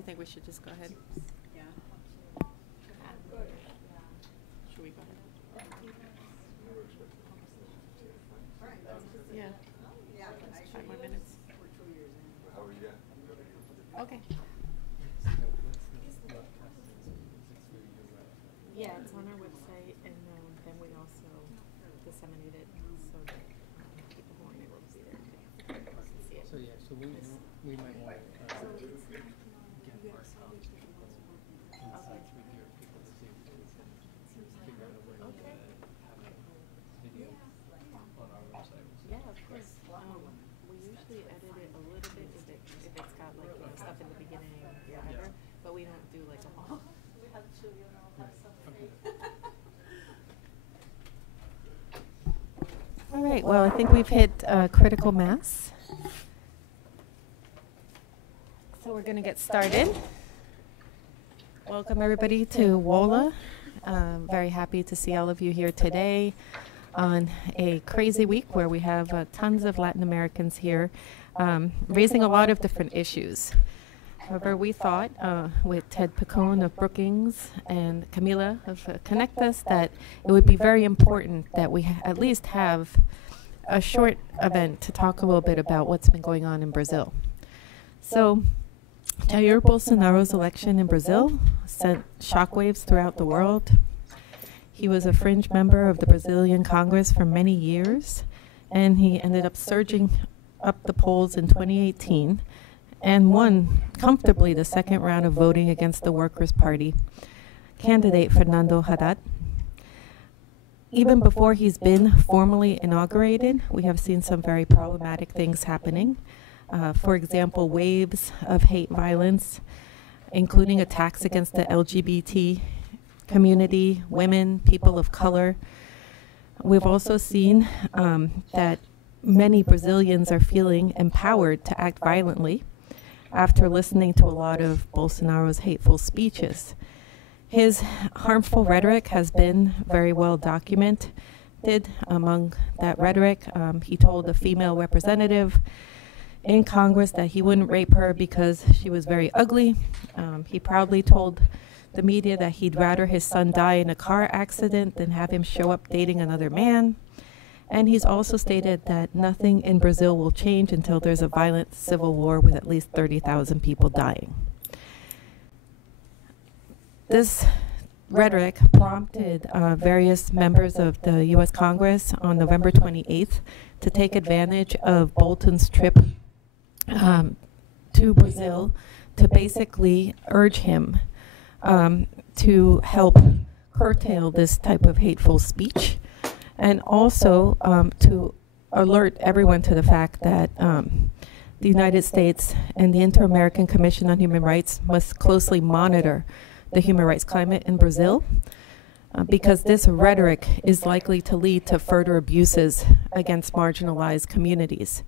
You think we should just go ahead? Yeah. Should we go ahead? Yeah. 5 more minutes. Okay. Yeah, it's on our website, and then we also disseminate it so that people who aren't able to be there can see it. So yeah, so we might want to get our insights with your people to see if we can figure out a way to have a video on our website. Yeah, of course. We usually edit it a little bit if it's got like stuff in the beginning or whatever, but we don't do like a whole. We have to, have something. All right. Well, I think we've hit critical mass. So we're going to get started. Welcome everybody to WOLA. Very happy to see all of you here today on a crazy week where we have tons of Latin Americans here raising a lot of different issues. However, we thought with Ted Picone of Brookings and Camila of Connectus that it would be very important that we at least have a short event to talk a little bit about what's been going on in Brazil. So, Jair Bolsonaro's election in Brazil sent shockwaves throughout the world. He was a fringe member of the Brazilian Congress for many years, and he ended up surging up the polls in 2018 and won comfortably the second round of voting against the Workers' Party candidate Fernando Haddad. Even before he's been formally inaugurated, we have seen some very problematic things happening. For example, waves of hate violence, including attacks against the LGBT community, women, people of color. We've also seen that many Brazilians are feeling empowered to act violently after listening to a lot of Bolsonaro's hateful speeches. His harmful rhetoric has been very well documented. Among that rhetoric, he told a female representative in Congress that he wouldn't rape her because she was very ugly. He proudly told the media that he'd rather his son die in a car accident than have him show up dating another man. And he's also stated that nothing in Brazil will change until there's a violent civil war with at least 30,000 people dying. This rhetoric prompted various members of the U.S. Congress on November 28th to take advantage of Bolton's trip to Brazil to basically urge him to help curtail this type of hateful speech, and also to alert everyone to the fact that the United States and the Inter-American Commission on Human Rights must closely monitor the human rights climate in Brazil, because this rhetoric is likely to lead to further abuses against marginalized communities.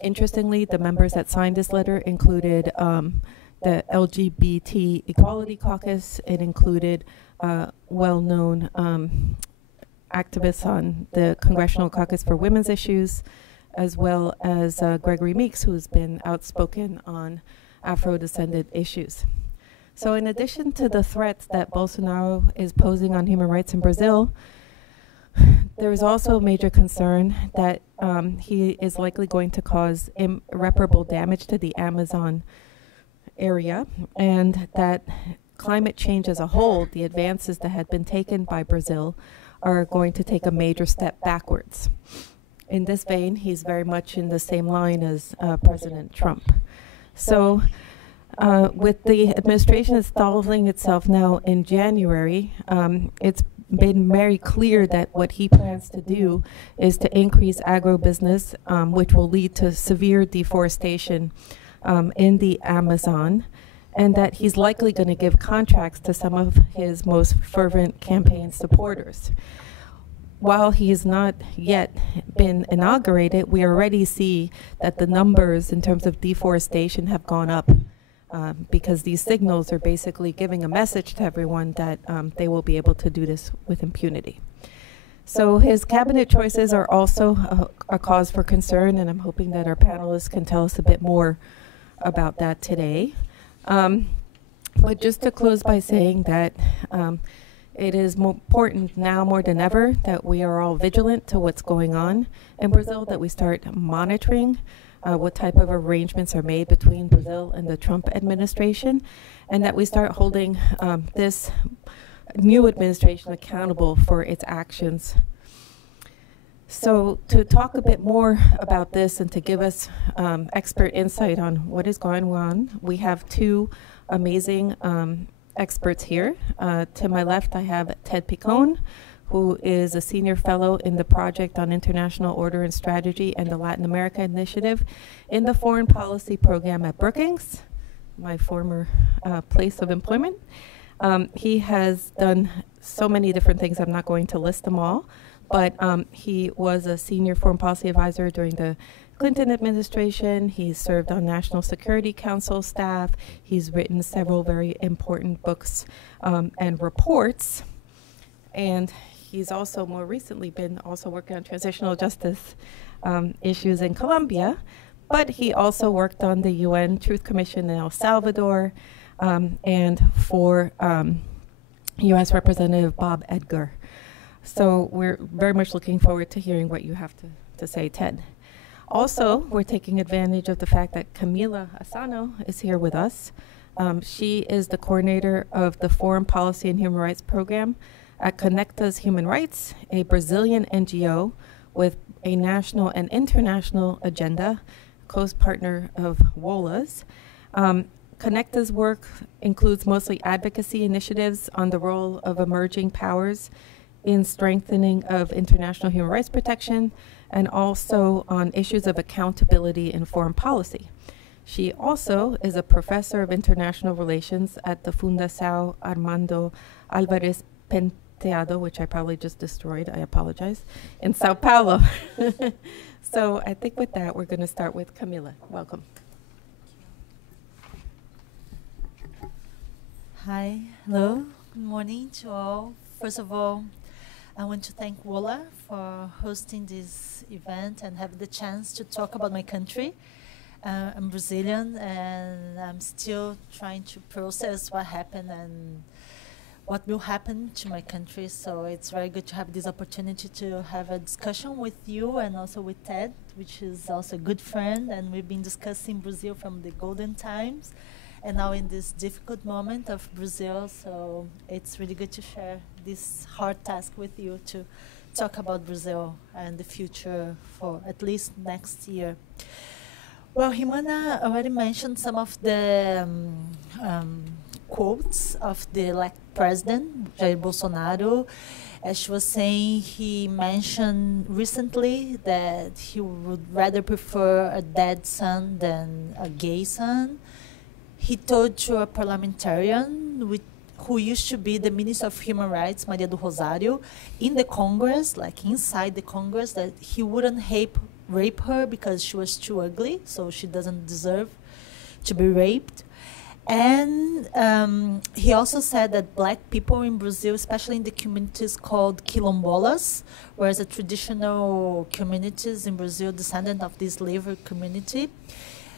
Interestingly, the members that signed this letter included the LGBT Equality Caucus. It included well-known activists on the Congressional Caucus for Women's Issues, as well as Gregory Meeks, who's been outspoken on Afro-descendant issues. So in addition to the threats that Bolsonaro is posing on human rights in Brazil, there is also a major concern that he is likely going to cause irreparable damage to the Amazon area, and that climate change as a whole, the advances that had been taken by Brazil, are going to take a major step backwards. In this vein, he's very much in the same line as President Trump. So with the administration installing itself now in January, it's been very clear that what he plans to do is to increase agribusiness, which will lead to severe deforestation in the Amazon, and that he's likely going to give contracts to some of his most fervent campaign supporters. While he has not yet been inaugurated, we already see that the numbers in terms of deforestation have gone up, because these signals are basically giving a message to everyone that they will be able to do this with impunity. So his cabinet choices are also a cause for concern, and I'm hoping that our panelists can tell us a bit more about that today. But just to close by saying that it is more important now more than ever that we are all vigilant to what's going on in Brazil, that we start monitoring what type of arrangements are made between Brazil and the Trump administration, and that we start holding this new administration accountable for its actions. So to talk a bit more about this and to give us expert insight on what is going on, we have two amazing experts here. To my left, I have Ted Picone, who is a senior fellow in the Project on International Order and Strategy and the Latin America Initiative in the Foreign Policy Program at Brookings, my former place of employment. He has done so many different things, I'm not going to list them all, but he was a senior foreign policy advisor during the Clinton administration. He's served on National Security Council staff. He's written several very important books and reports. And he's also more recently been also working on transitional justice issues in Colombia. But he also worked on the UN Truth Commission in El Salvador and for U.S. Representative Bob Edgar. So we're very much looking forward to hearing what you have to say, Ted. Also, we're taking advantage of the fact that Camila Asano is here with us. She is the coordinator of the Foreign Policy and Human Rights Program at Conectas Human Rights, a Brazilian NGO with a national and international agenda, co-partner of WOLA's. Conecta's work includes mostly advocacy initiatives on the role of emerging powers in strengthening of international human rights protection, and also on issues of accountability in foreign policy. She also is a professor of international relations at the Fundação Armando Álvares Penteado, which I probably just destroyed, I apologize, in Sao Paulo. So I think with that, we're going to start with Camila. Welcome. Hi, hello, good morning to all. First of all, I want to thank WOLA for hosting this event and have the chance to talk about my country. I'm Brazilian and I'm still trying to process what happened and what will happen to my country. So it's very good to have this opportunity to have a discussion with you and also with Ted, which is also a good friend. And we've been discussing Brazil from the golden times and now in this difficult moment of Brazil. So it's really good to share this hard task with you to talk about Brazil and the future for at least next year. Well, Jimena already mentioned some of the quotes of the elect president, Jair Bolsonaro. As she was saying, he mentioned recently that he would rather prefer a dead son than a gay son. He told to a parliamentarian who used to be the Minister of Human Rights, Maria do Rosário, in the Congress, like inside the Congress, that he wouldn't rape her because she was too ugly, so she doesn't deserve to be raped. And he also said that black people in Brazil, especially in the communities called quilombolas, whereas the traditional communities in Brazil, descendant of this labor community,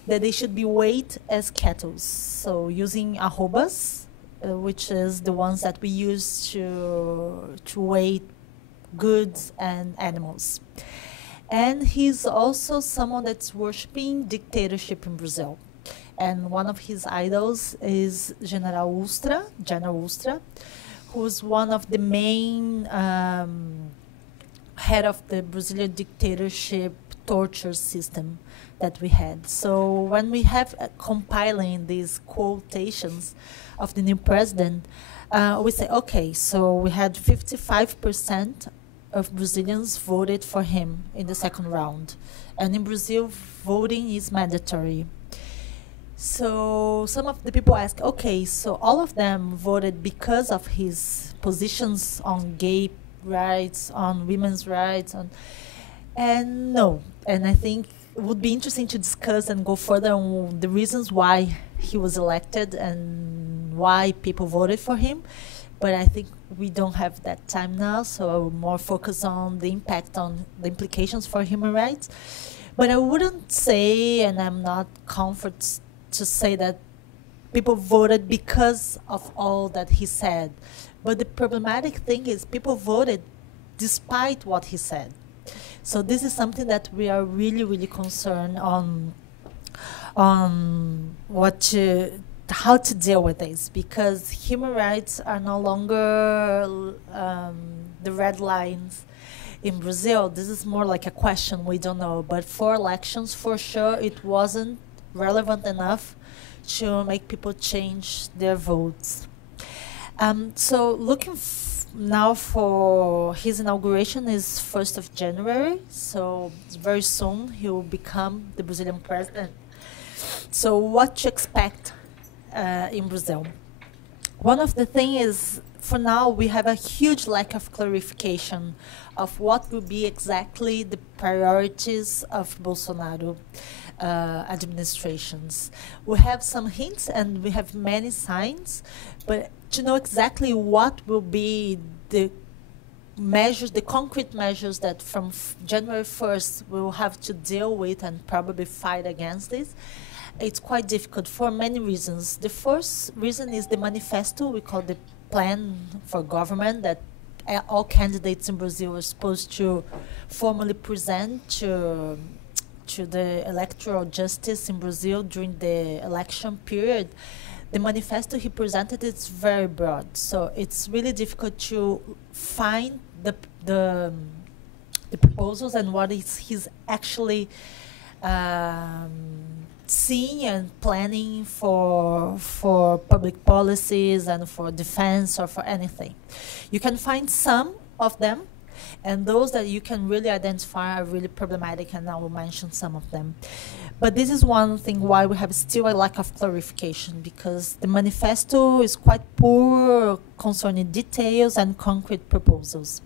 that they should be weighed as cattle. So using arrobas, which is the ones that we use to weigh goods and animals. And he's also someone that's worshiping dictatorship in Brazil. And one of his idols is General Ustra, who's one of the main head of the Brazilian dictatorship torture system that we had. So when we have compiling these quotations of the new president, we say, okay, so we had 55% of Brazilians voted for him in the second round. And in Brazil, voting is mandatory. So some of the people ask, okay, so all of them voted because of his positions on gay rights, on women's rights, and no. And I think it would be interesting to discuss and go further on the reasons why he was elected and why people voted for him. But I think we don't have that time now, so I will more focus on the impact on the implications for human rights. But I wouldn't say, and I'm not comfortable to say that people voted because of all that he said. But the problematic thing is people voted despite what he said. So this is something that we are really, really concerned on how to deal with this, because human rights are no longer the red lines in Brazil. This is more like a question, we don't know. But for elections, for sure, it wasn't relevant enough to make people change their votes. So looking now for his inauguration is 1st of January, so very soon he will become the Brazilian president. So what to expect in Brazil? One of the things is, for now, we have a huge lack of clarification of what will be exactly the priorities of Bolsonaro administrations. We have some hints and we have many signs, but to know exactly what will be the measures, the concrete measures that from January 1st we will have to deal with and probably fight against this, it's quite difficult for many reasons. The first reason is the manifesto, we call the plan for government, that all candidates in Brazil are supposed to formally present to the electoral justice in Brazil during the election period. The manifesto he presented is very broad, so it's really difficult to find the proposals and what he's actually seeing and planning for public policies and for defense or for anything. You can find some of them, and those that you can really identify are really problematic, and I will mention some of them. But this is one thing why we have still a lack of clarification, because the manifesto is quite poor concerning details and concrete proposals.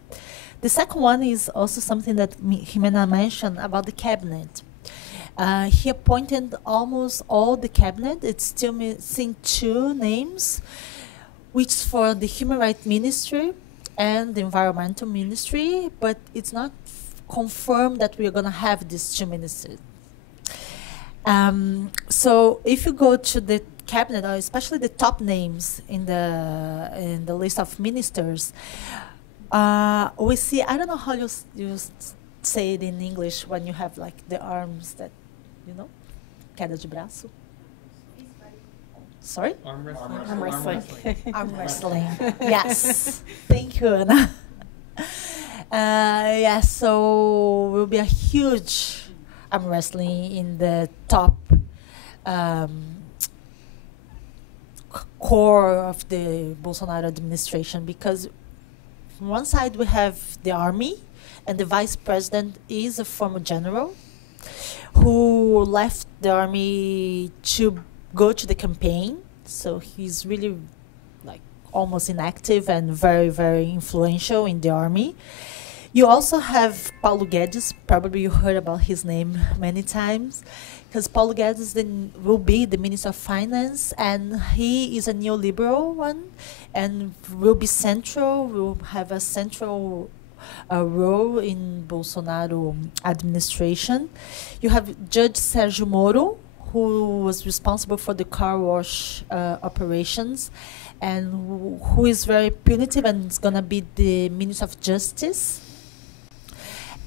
The second one is also something that Jimena mentioned about the cabinet. He appointed almost all the cabinet. It's still missing 2 names, which is for the Human Rights Ministry and the Environmental Ministry, but it's not confirmed that we are going to have these 2 ministries. So if you go to the cabinet, or especially the top names in the list of ministers, we see, I don't know how you say it in English when you have like the arms that, you know, queda de braço. Sorry? Arm wrestling. Arm wrestling. Arm wrestling. Yes. Thank you, Ana. Yeah, so will be a huge arm wrestling in the top core of the Bolsonaro administration, because on one side we have the army, and the vice president is a former general who left the army to go to the campaign. So he's really like almost inactive and very, very influential in the army. You also have Paulo Guedes. Probably you heard about his name many times, because Paulo Guedes will be the Minister of Finance, and he is a neoliberal one and will be central, will have a central role in Bolsonaro administration. You have Judge Sergio Moro, who was responsible for the car wash operations, and who is very punitive and is going to be the Minister of Justice.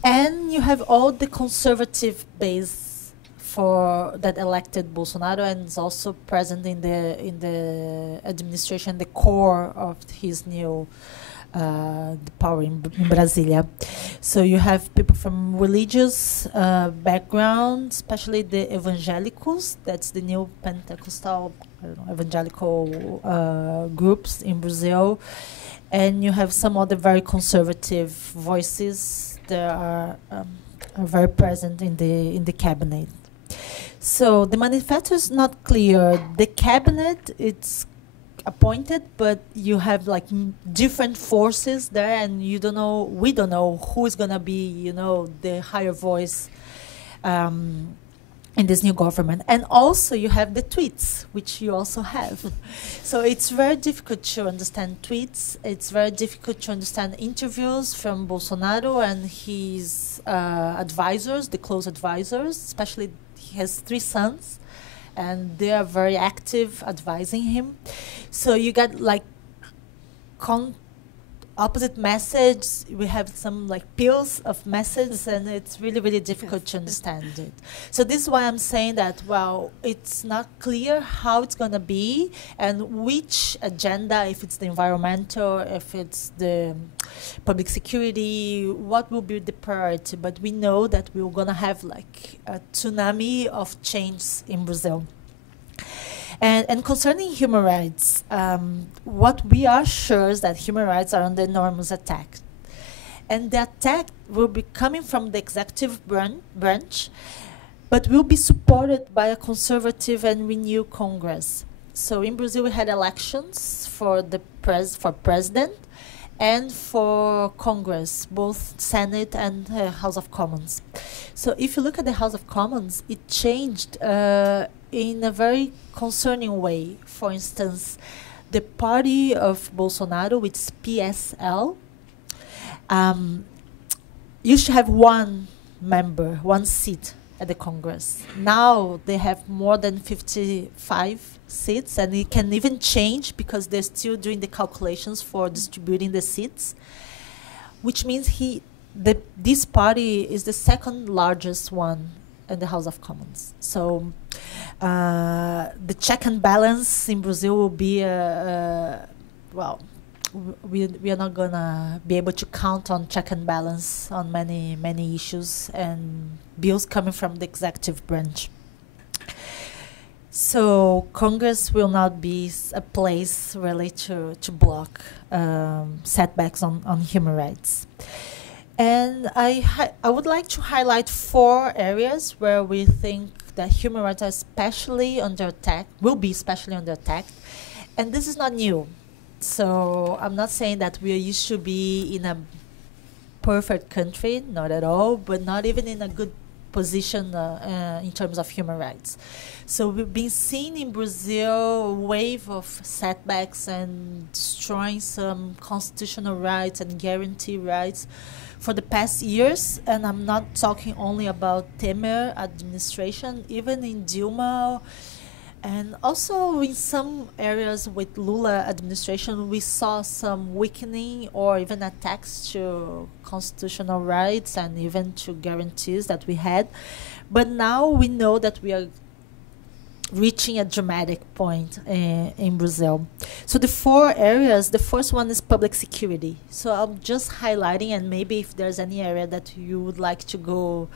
And you have all the conservative base for that elected Bolsonaro, and is also present in the administration, the core of his new the power in Brasilia. So you have people from religious background, especially the evangelicals. That's the new Pentecostal, evangelical groups in Brazil. And you have some other very conservative voices that are very present in the cabinet. So the manifesto is not clear. The cabinet, it's appointed, but you have like different forces there, and we don't know who is going to be, the higher voice in this new government. And also you have the tweets, which you also have. So it's very difficult to understand tweets. It's very difficult to understand interviews from Bolsonaro and his advisors, the close advisors, especially he has 3 sons. and they are very active advising him. So you got like opposite message. We have some like pills of messages, and it's really, really difficult to understand it. So this is why I'm saying that, well, it's not clear how it's going to be and which agenda, if it's the environmental, if it's the public security, what will be the priority. But we know that we're going to have like a tsunami of change in Brazil. And concerning human rights, what we are sure is that human rights are under enormous attack. And the attack will be coming from the executive branch, but will be supported by a conservative and renewed Congress. So in Brazil, we had elections for the president and for Congress, both Senate and House of Commons. So if you look at the House of Commons, it changed in a very concerning way. For instance, the party of Bolsonaro, which is PSL, used to have one member, one seat at the Congress. Now they have more than 55 seats, and it can even change because they're still doing the calculations for distributing the seats, which means this party is the second largest one in the House of Commons. So the check and balance in Brazil will be, well, we are not going to be able to count on check and balance on many issues and bills coming from the executive branch. So Congress will not be a place really to block setbacks on human rights. And I would like to highlight 4 areas where we think that human rights are especially under attack, will be especially under attack. And this is not new. So I'm not saying that we used to be in a perfect country, not at all, but not even in a good position in terms of human rights. So we've been seeing in Brazil a wave of setbacks and destroying some constitutional rights and guarantee rights for the past years. And I'm not talking only about Temer administration, even in Dilma, and also in some areas with Lula administration, we saw some weakening or even attacks to constitutional rights and even to guarantees that we had. But now we know that we are reaching a dramatic point in Brazil. So the 4 areas, the first one is public security. So I'm just highlighting, and maybe if there's any area that you would like to go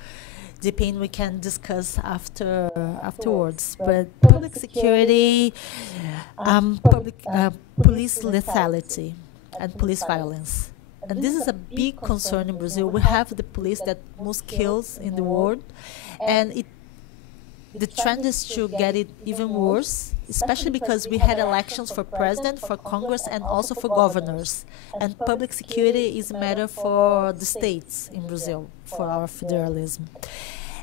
deep in, we can discuss afterwards. But public security, police lethality, and police violence. And this is a big concern in Brazil. We have the police that most kills in the world, and the trend is to get it even worse, especially because we had elections for president, for Congress, and also for governors. And public security is a matter for the states in Brazil, for our federalism.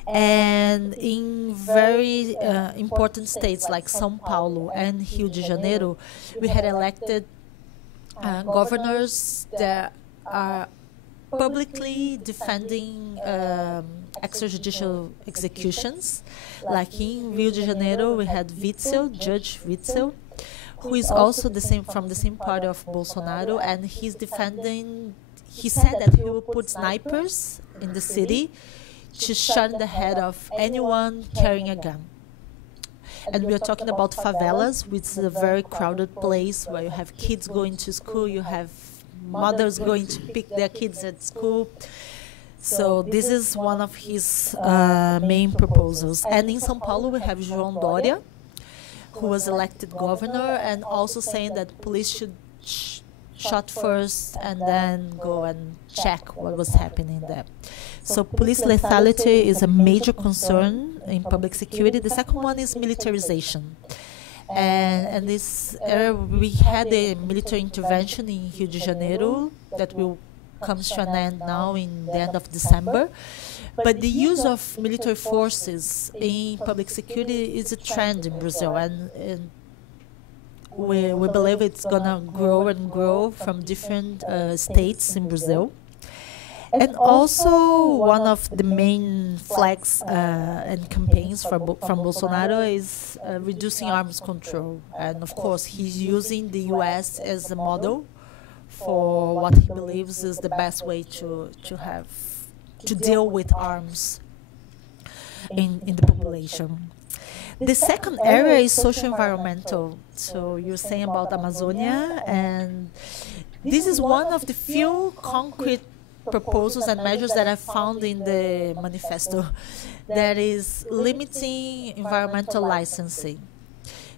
And in very important states like São Paulo and Rio de Janeiro, we had elected governors that are publicly defending extrajudicial executions. Like in Rio de Janeiro, we had Judge Witzel, who is also from the same party of Bolsonaro, and he's defending. He said that he will put snipers in the city to shut the head of anyone carrying a gun. And we are talking about favelas, which is a very crowded place where you have kids going to school, you have mothers going to pick their kids at school. So this is one of his main proposals. And in São Paulo, we have João Dória, who was elected governor, and also saying that police should shot first and then go and check what was happening there. So police lethality is a major concern in public security. The second one is militarization. And this area, we had a military intervention in Rio de Janeiro that will come to an end now in the end of December. But the use of military forces in public security is a trend in Brazil, and we believe it's going to grow and grow from different states in Brazil. And also, one of the main flags and campaigns from Bolsonaro is reducing arms control. And of course, he's using the US as a model for what he believes is the best way to deal with arms in the population. The second area is socio-environmental. So you're saying about Amazonia, and this is one of the few concrete proposals and measures that I found in the manifesto that is limiting environmental licensing.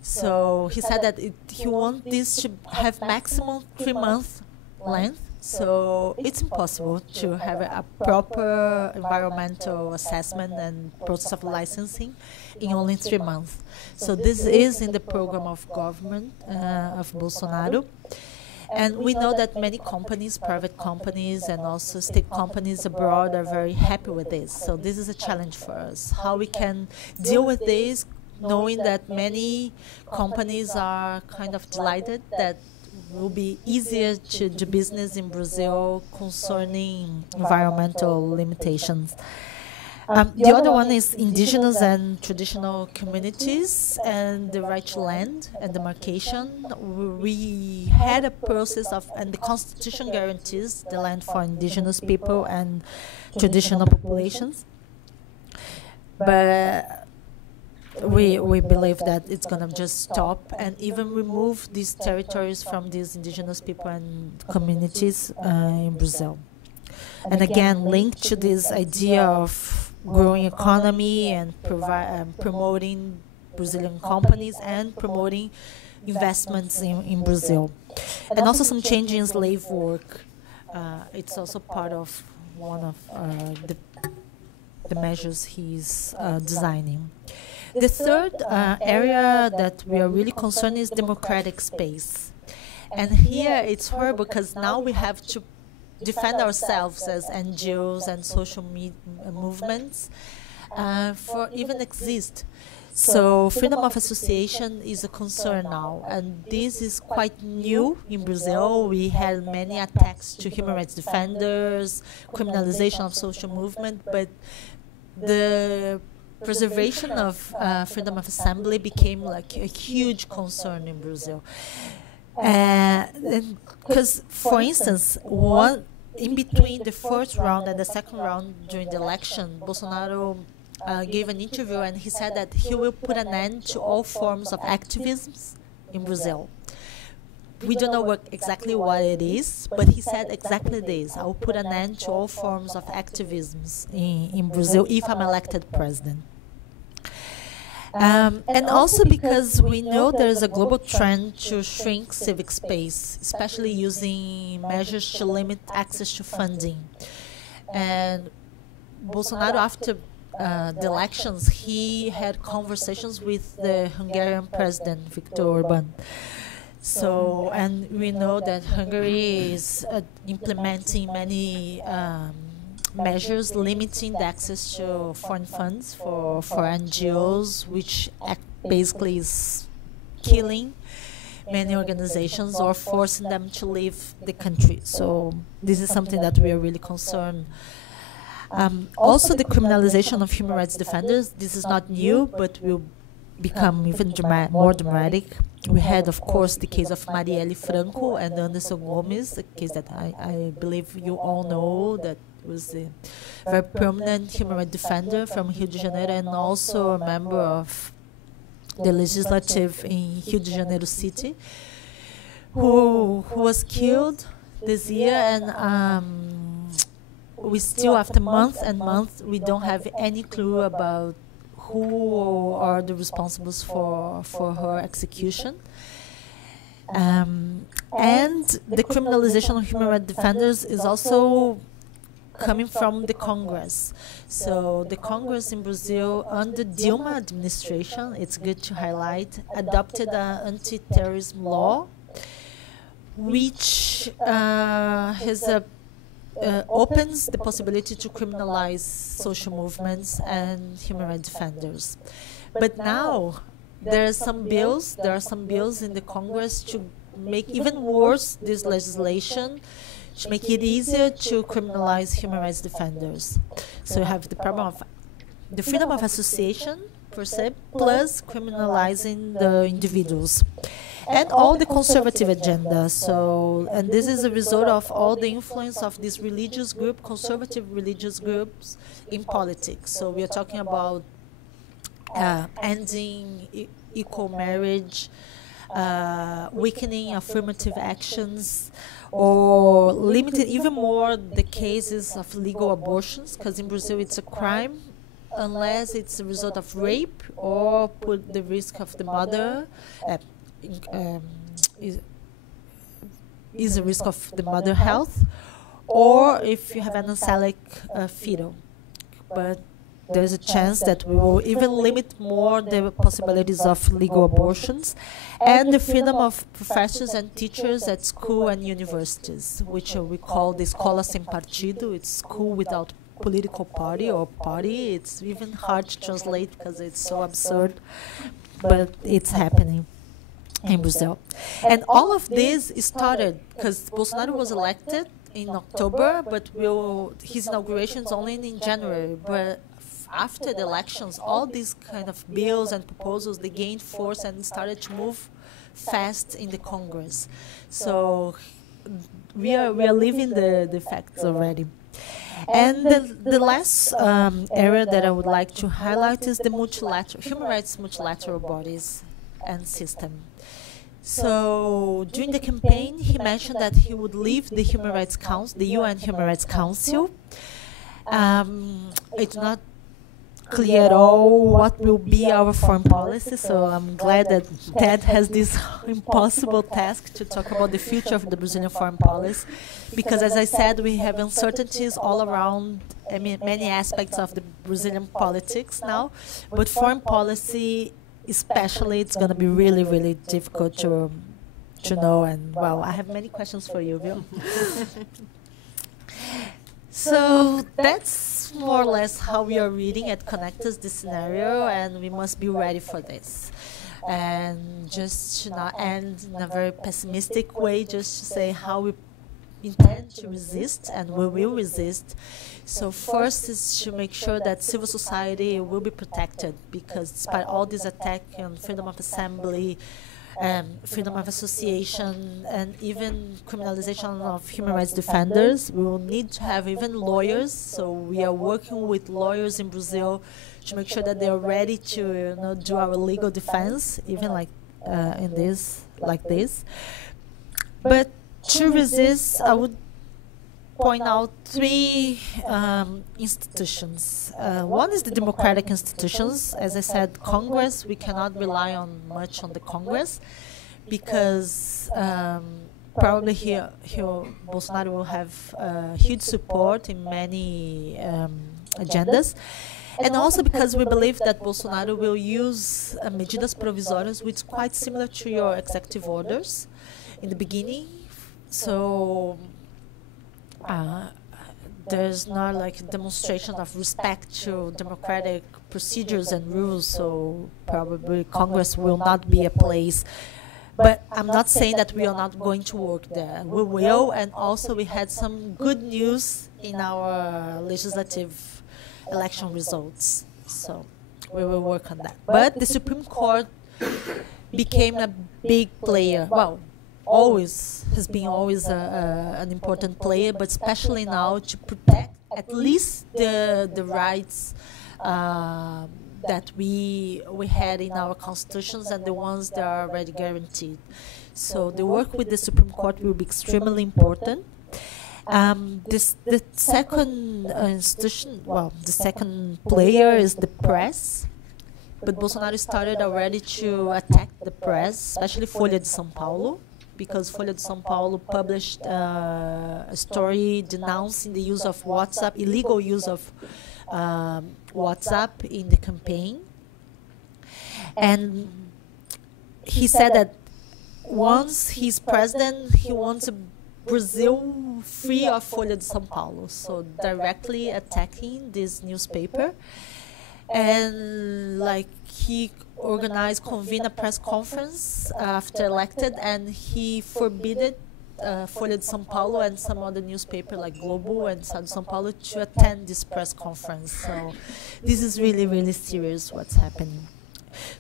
So he said that he wants this to have maximum 3-month length. So it's impossible to have a proper environmental assessment and process of licensing in only 3 months. So this is in the program of government of Bolsonaro. And we know that many companies, private companies, and also state companies abroad are very happy with this. So this is a challenge for us. How we can deal with this, knowing that many companies are kind of delighted that will be easier to do business in Brazil concerning environmental limitations. The other one is indigenous and traditional communities and the right to land and demarcation. We had a process of, and the Constitution guarantees the land for indigenous people and traditional populations. But we believe that it's going to just stop and even remove these territories from these indigenous people and communities in Brazil. And again, linked to this idea of growing economy and promoting Brazilian companies and promoting investments in Brazil. And also some change in slave work. It's also part of one of the measures he's designing. The third area that we are really concerned is democratic space. And here it's horrible because now we have to defend ourselves as NGOs and social movements for even exist. So freedom of association is a concern now, and this is quite new in Brazil. We had many attacks to human rights defenders, criminalization of social movement, but the preservation of freedom of assembly became like a huge concern in Brazil. Because, for instance, in between the first round and the second round during the election, Bolsonaro gave an interview and he said that he will put an end to all forms of activism in Brazil. We don't know exactly what it is, but he said exactly this: I will put an end to all forms of activism in Brazil if I'm elected president. And also because we know there's a global trend to shrink civic space, especially using measures to limit access to funding. And Bolsonaro, after the elections, he had conversations with the Hungarian president, Viktor Orban. So, and we know that Hungary is implementing many measures limiting the access to foreign funds for NGOs, which basically is killing many organizations or forcing them to leave the country. So this is something that we are really concerned. Also, the criminalization of human rights defenders, this is not new, but will become even more dramatic. We had, of course, the case of Marielle Franco and Anderson Gomes, a case that I believe you all know, that was a very prominent human rights defender from Rio de Janeiro and also a member of the legislative in Rio de Janeiro city, who was killed this year, and we still, after months and months, we don't have any clue about who are the responsibles for her execution. And the criminalization of human rights defenders is also coming from the Congress. So the Congress in Brazil, under Dilma administration, it's good to highlight, adopted an anti-terrorism law, which opens the possibility to criminalize social movements and human rights defenders. But now there are some bills in the Congress to make even worse this legislation, to make it easier to criminalize human rights defenders. So you have the problem of the freedom of association, per se, plus criminalizing the individuals. And all the conservative agenda. So, and this is a result of all the influence of this religious group, conservative religious groups, in politics. So we are talking about ending equal marriage, weakening affirmative actions, or limiting even more the cases of legal abortions, because in Brazil it's a crime unless it's a result of rape or put the risk of the mother is a risk of the mother health, or if you have an ancelic fetal. But there's a chance that we will even limit more the possibilities of legal abortions, and the freedom of professors and teachers at school and universities, which we call the escola sem partido. It's school without political party or party. It's even hard to translate because it's so absurd, but it's happening in Brazil. And all of this started because Bolsonaro was elected in October, but his inauguration is only in January. But after the elections, all these kind of bills and proposals, they gained force and started to move fast in the Congress. So we are living the facts already. And the last area that I would like to highlight is the human rights multilateral bodies and system. So during the campaign, he mentioned that he would leave the Human Rights Council, the UN Human Rights Council. It's not clear at all what will be our foreign policy, so I'm glad that Ted has this impossible task to talk about the future of the Brazilian foreign policy, because as I said, we have uncertainties all around many aspects of the Brazilian politics now, but foreign policy especially, it's going to be really, really difficult to know. And, well, I have many questions for you, Bill. So that's more or less how we are reading at Connectus this scenario, and we must be ready for this. And just to not end in a very pessimistic way, just to say how we intend to resist, and we will resist. So first is to make sure that civil society will be protected, because despite all this attack on freedom of assembly, freedom of association, and even criminalization of human rights defenders, we will need to have even lawyers. So we are working with lawyers in Brazil to make sure that they are ready to do our legal defense, even like like this. But to resist, I would point out three institutions. One is the democratic institutions. As I said, Congress, we cannot rely much on the Congress, because probably here Bolsonaro will have huge support in many agendas. And also because we believe that Bolsonaro will use medidas provisórias, which is quite similar to your executive orders in the beginning. So there's not like a demonstration of respect to democratic procedures and rules, so probably Congress will not be a place. But I'm not saying that we are not going to work there. We will, and also we had some good news in our legislative election results, so we will work on that. But the Supreme Court became a big player. Well, has been an important player, but especially now to protect at least the rights that we had in our constitutions and the ones that are already guaranteed. So the work with the Supreme Court will be extremely important. The second institution, the second player is the press. But Bolsonaro started already to attack the press, especially Folha de São Paulo, because Folha de São Paulo published a story denouncing the use of WhatsApp, illegal use of WhatsApp in the campaign. And he said that once he's president, he wants Brazil free of Folha de São Paulo, so directly attacking this newspaper. And he convened a press conference after elected, and he forbidden Folha de São Paulo and some other newspaper like Globo and Estado de São Paulo to attend this press conference. So this is really, really serious what's happening.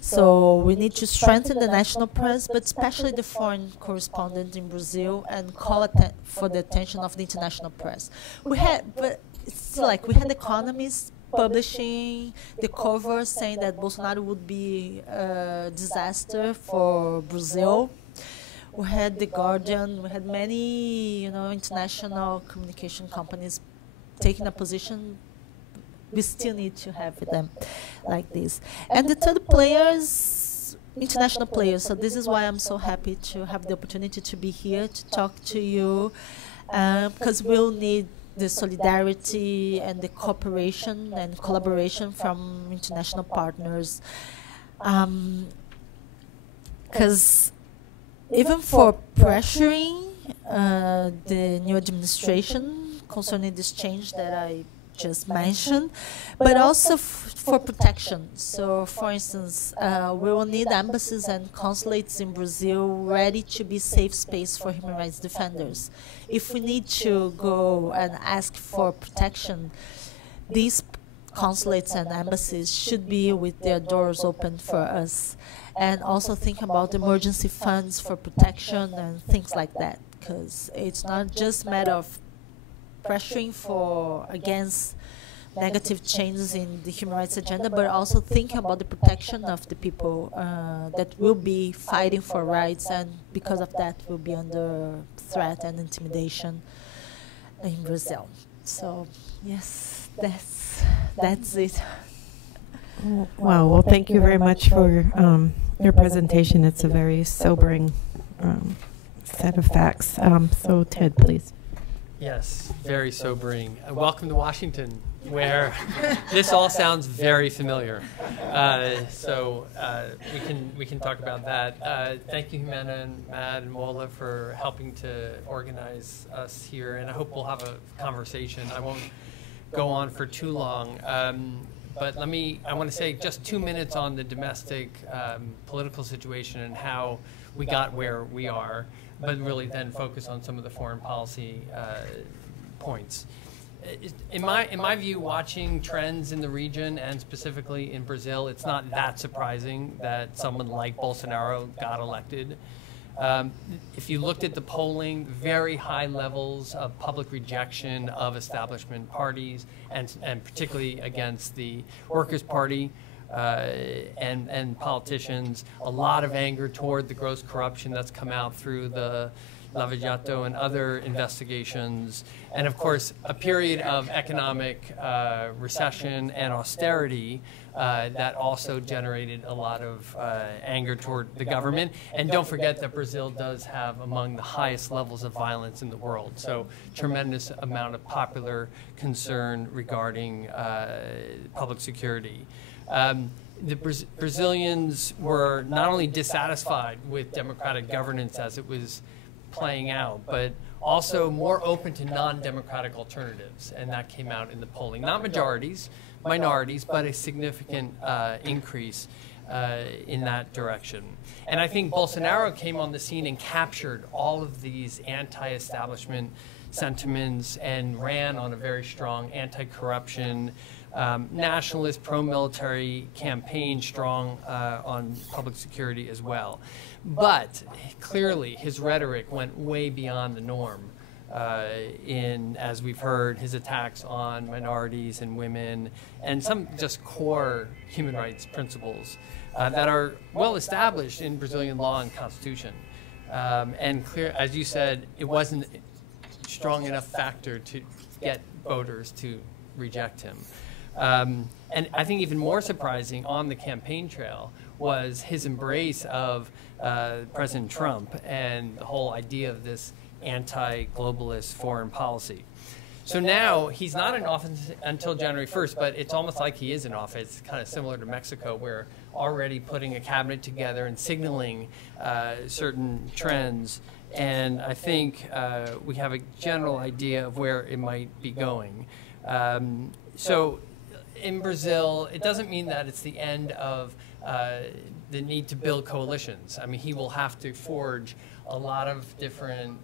So we need to strengthen the national press, but especially the foreign correspondent in Brazil, and call for the attention of the international press. We had, but it's like we had economists publishing the cover saying that Bolsonaro would be a disaster for Brazil. We had The Guardian, we had many, international communication companies taking a position. We still need to have them like this. And the third players, international players. So this is why I'm so happy to have the opportunity to be here to talk to you, because we'll need the solidarity and the cooperation and collaboration from international partners. Because even for pressuring the new administration concerning this change that I just mentioned, but also for protection. So, for instance, we will need embassies and consulates in Brazil ready to be safe space for human rights defenders. If we need to go and ask for protection, these consulates and embassies should be with their doors open for us. And also think about emergency funds for protection and things like that, because it's not just a matter of pressuring against negative changes in the human rights agenda, but also thinking about the protection of the people that will be fighting for rights, and because of that will be under threat and intimidation in Brazil. So yes, that's it. Wow. Well, thank you very much for your presentation. It's a very sobering set of facts. So Ted, please. Yes, very sobering. Welcome to Washington, where this all sounds very familiar. So we can talk about that. Thank you, Jimena and Matt and Mola, for helping to organize us here, and I hope we'll have a conversation. I won't go on for too long, but I want to say just 2 minutes on the domestic political situation and how we got where we are, but really then focus on some of the foreign policy points. In my view, watching trends in the region and specifically in Brazil, it's not that surprising that someone like Bolsonaro got elected. If you looked at the polling, very high levels of public rejection of establishment parties, and particularly against the Workers' Party. And politicians, a lot of anger toward the gross corruption that's come out through the Lava Jato and other investigations, and of course a period of economic recession and austerity that also generated a lot of anger toward the government. And don't forget that Brazil does have among the highest levels of violence in the world, so tremendous amount of popular concern regarding public security. The Brazilians were not only dissatisfied with democratic governance as it was playing out, but also more open to non-democratic alternatives, and that came out in the polling. Not majorities, minorities, but a significant increase in that direction. And I think Bolsonaro came on the scene and captured all of these anti-establishment sentiments and ran on a very strong anti-corruption, nationalist, pro-military campaign, strong on public security as well. But clearly his rhetoric went way beyond the norm in, as we've heard, his attacks on minorities and women and some just core human rights principles that are well established in Brazilian law and constitution. And clear, as you said, it wasn't a strong enough factor to get voters to reject him. And I think even more surprising on the campaign trail was his embrace of President Trump and the whole idea of this anti-globalist foreign policy. So now he's not in office until January 1st, but it's almost like he is in office. It's kind of similar to Mexico, where already putting a cabinet together and signaling certain trends. And I think we have a general idea of where it might be going. So in Brazil, it doesn't mean that it's the end of the need to build coalitions. I mean, he will have to forge a lot of different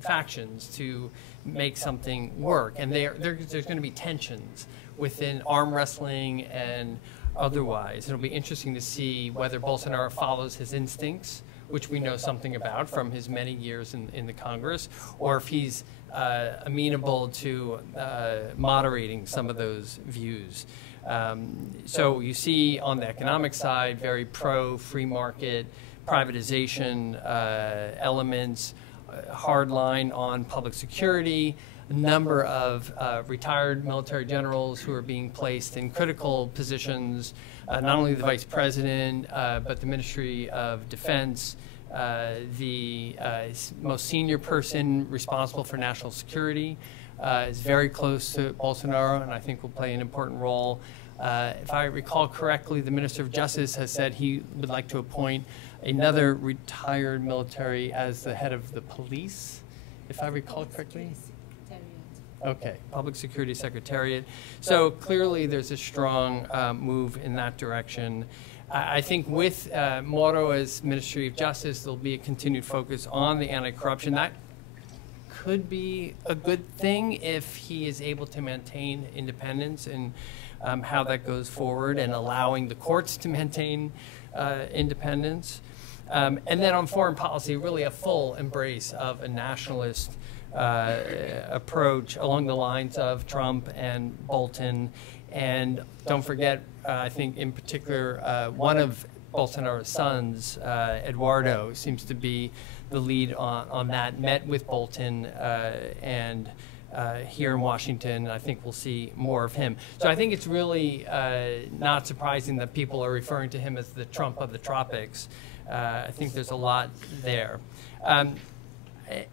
factions to make something work. And there's going to be tensions within arm wrestling and otherwise. It'll be interesting to see whether Bolsonaro follows his instincts, which we know something about from his many years in the Congress, or if he's amenable to moderating some of those views. So you see on the economic side, very pro-free market, privatization elements, hard line on public security, a number of retired military generals who are being placed in critical positions, not only the vice president, but the Ministry of Defense, the most senior person responsible for national security is very close to Bolsonaro, and I think will play an important role. If I recall correctly, the Minister of Justice has said he would like to appoint another retired military as the head of the police, if I recall correctly. Okay, Public Security Secretariat. So clearly there's a strong move in that direction. I think with Moro as Ministry of Justice, there'll be a continued focus on the anti-corruption. That could be a good thing if he is able to maintain independence and how that goes forward, and allowing the courts to maintain independence. And then on foreign policy, really a full embrace of a nationalist approach along the lines of Trump and Bolton. And don't forget, I think in particular, one of Bolsonaro's sons, Eduardo, seems to be the lead on that, met with Bolton and here in Washington. I think we'll see more of him. So I think it's really not surprising that people are referring to him as the Trump of the tropics. I think there's a lot there.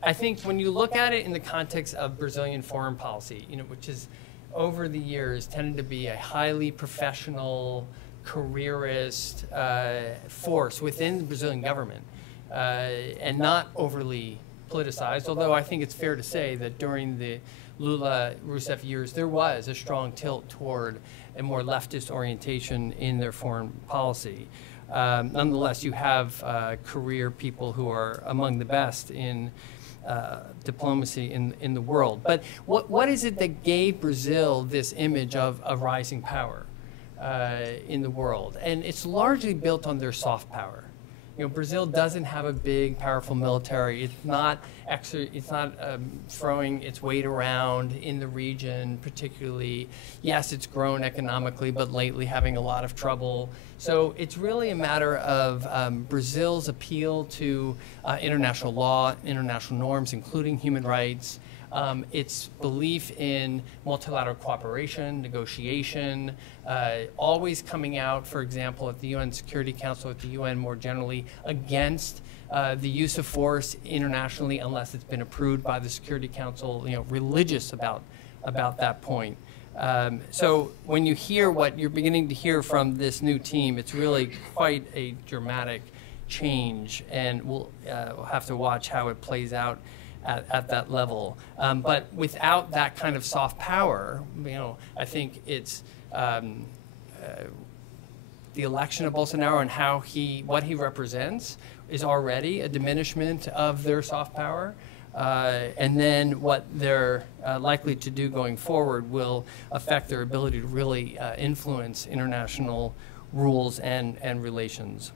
I think when you look at it in the context of Brazilian foreign policy, which is over the years tended to be a highly professional, careerist force within the Brazilian government, and not overly politicized, although I think it's fair to say that during the Lula-Rousseff years, there was a strong tilt toward a more leftist orientation in their foreign policy. Nonetheless, you have career people who are among the best in diplomacy in the world. But what is it that gave Brazil this image of a rising power in the world? And it's largely built on their soft power. Brazil doesn't have a big, powerful military. It's not throwing its weight around in the region particularly. Yes, it's grown economically, but lately having a lot of trouble. So it's really a matter of Brazil's appeal to international law, international norms, including human rights, its belief in multilateral cooperation, negotiation, always coming out, for example, at the UN Security Council, at the UN more generally, against the use of force internationally unless it's been approved by the Security Council, religious about that point. So when you hear what you're beginning to hear from this new team, it's really quite a dramatic change, and we'll have to watch how it plays out at that level. But without that kind of soft power, I think it's the election of Bolsonaro and what he represents is already a diminishment of their soft power. And then what they're likely to do going forward will affect their ability to really influence international rules and relations.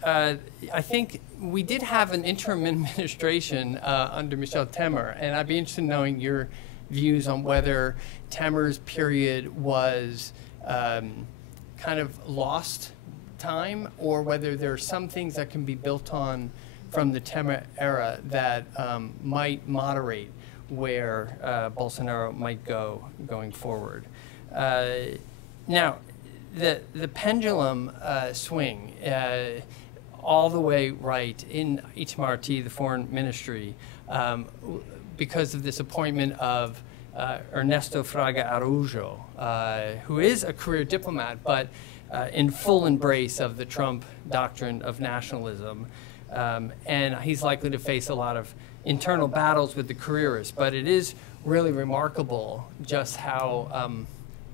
I think we did have an interim administration under Michel Temer, and I'd be interested in knowing your views on whether Temer's period was kind of lost time, or whether there are some things that can be built on from the Temer era that might moderate where Bolsonaro might go going forward. Now, the pendulum swing all the way right in Itamaraty, the foreign ministry, because of this appointment of Ernesto Fraga Araújo, who is a career diplomat, but in full embrace of the Trump doctrine of nationalism. And he's likely to face a lot of internal battles with the careerists. But it is really remarkable just how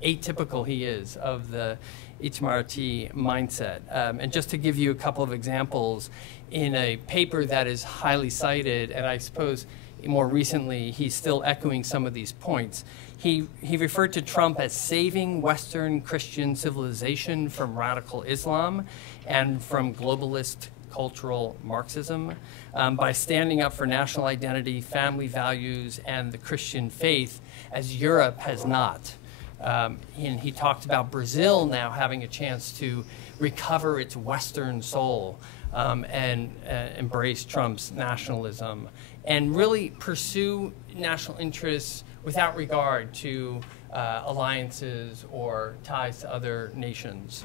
atypical he is of the Itamaraty mindset. And just to give you a couple of examples, in a paper that is highly cited, and I suppose more recently he's still echoing some of these points, he referred to Trump as saving Western Christian civilization from radical Islam and from globalist cultural Marxism by standing up for national identity, family values, and the Christian faith, as Europe has not. And he talked about Brazil now having a chance to recover its Western soul and embrace Trump's nationalism and really pursue national interests without regard to alliances or ties to other nations.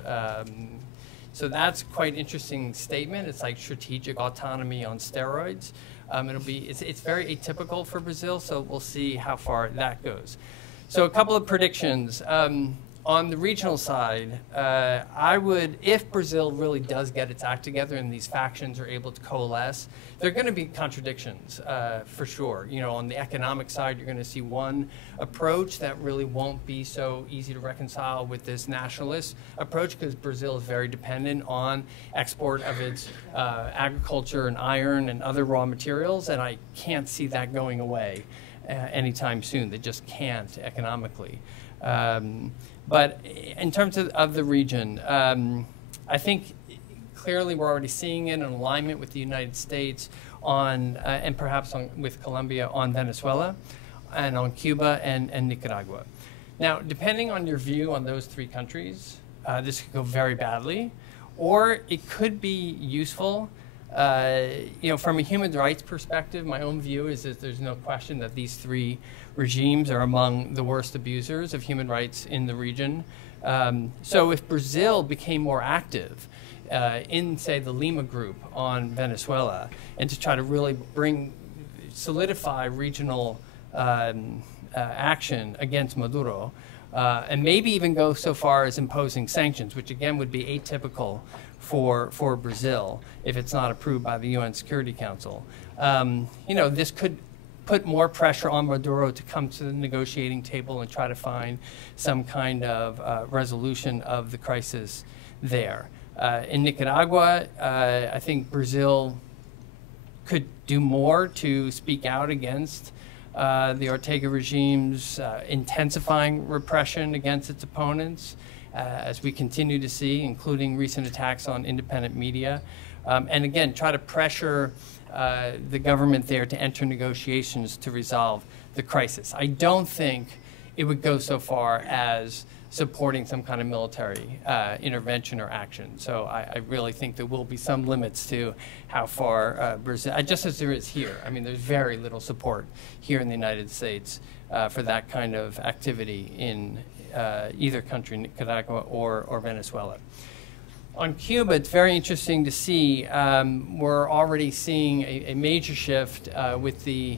So that's quite an interesting statement. It's like strategic autonomy on steroids. It's very atypical for Brazil, so we'll see how far that goes. So a couple of predictions. On the regional side, I would, if Brazil really does get its act together and these factions are able to coalesce, there are going to be contradictions for sure. You know, on the economic side, you're going to see one approach that really won't be so easy to reconcile with this nationalist approach, because Brazil is very dependent on export of its agriculture and iron and other raw materials, and I can't see that going away anytime soon. They just can't economically. But in terms of the region, I think clearly we're already seeing it in alignment with the United States on, and perhaps with Colombia on Venezuela, and on Cuba and Nicaragua. Now, depending on your view on those three countries, this could go very badly, or it could be useful. You know, from a human rights perspective, my own view is that there's no question that these three regimes are among the worst abusers of human rights in the region. So if Brazil became more active in, say, the Lima Group on Venezuela, and to try to really solidify regional action against Maduro, and maybe even go so far as imposing sanctions, which again would be atypical for Brazil if it's not approved by the UN Security Council. You know, this could put more pressure on Maduro to come to the negotiating table and try to find some kind of resolution of the crisis there. In Nicaragua, I think Brazil could do more to speak out against the Ortega regime's intensifying repression against its opponents, as we continue to see, including recent attacks on independent media. And again, try to pressure the government there to enter negotiations to resolve the crisis. I don't think it would go so far as supporting some kind of military intervention or action. So I really think there will be some limits to how far Brazil, just as there is here. I mean, there's very little support here in the United States for that kind of activity in either country, Nicaragua or Venezuela. On Cuba, it's very interesting to see. We're already seeing a major shift with the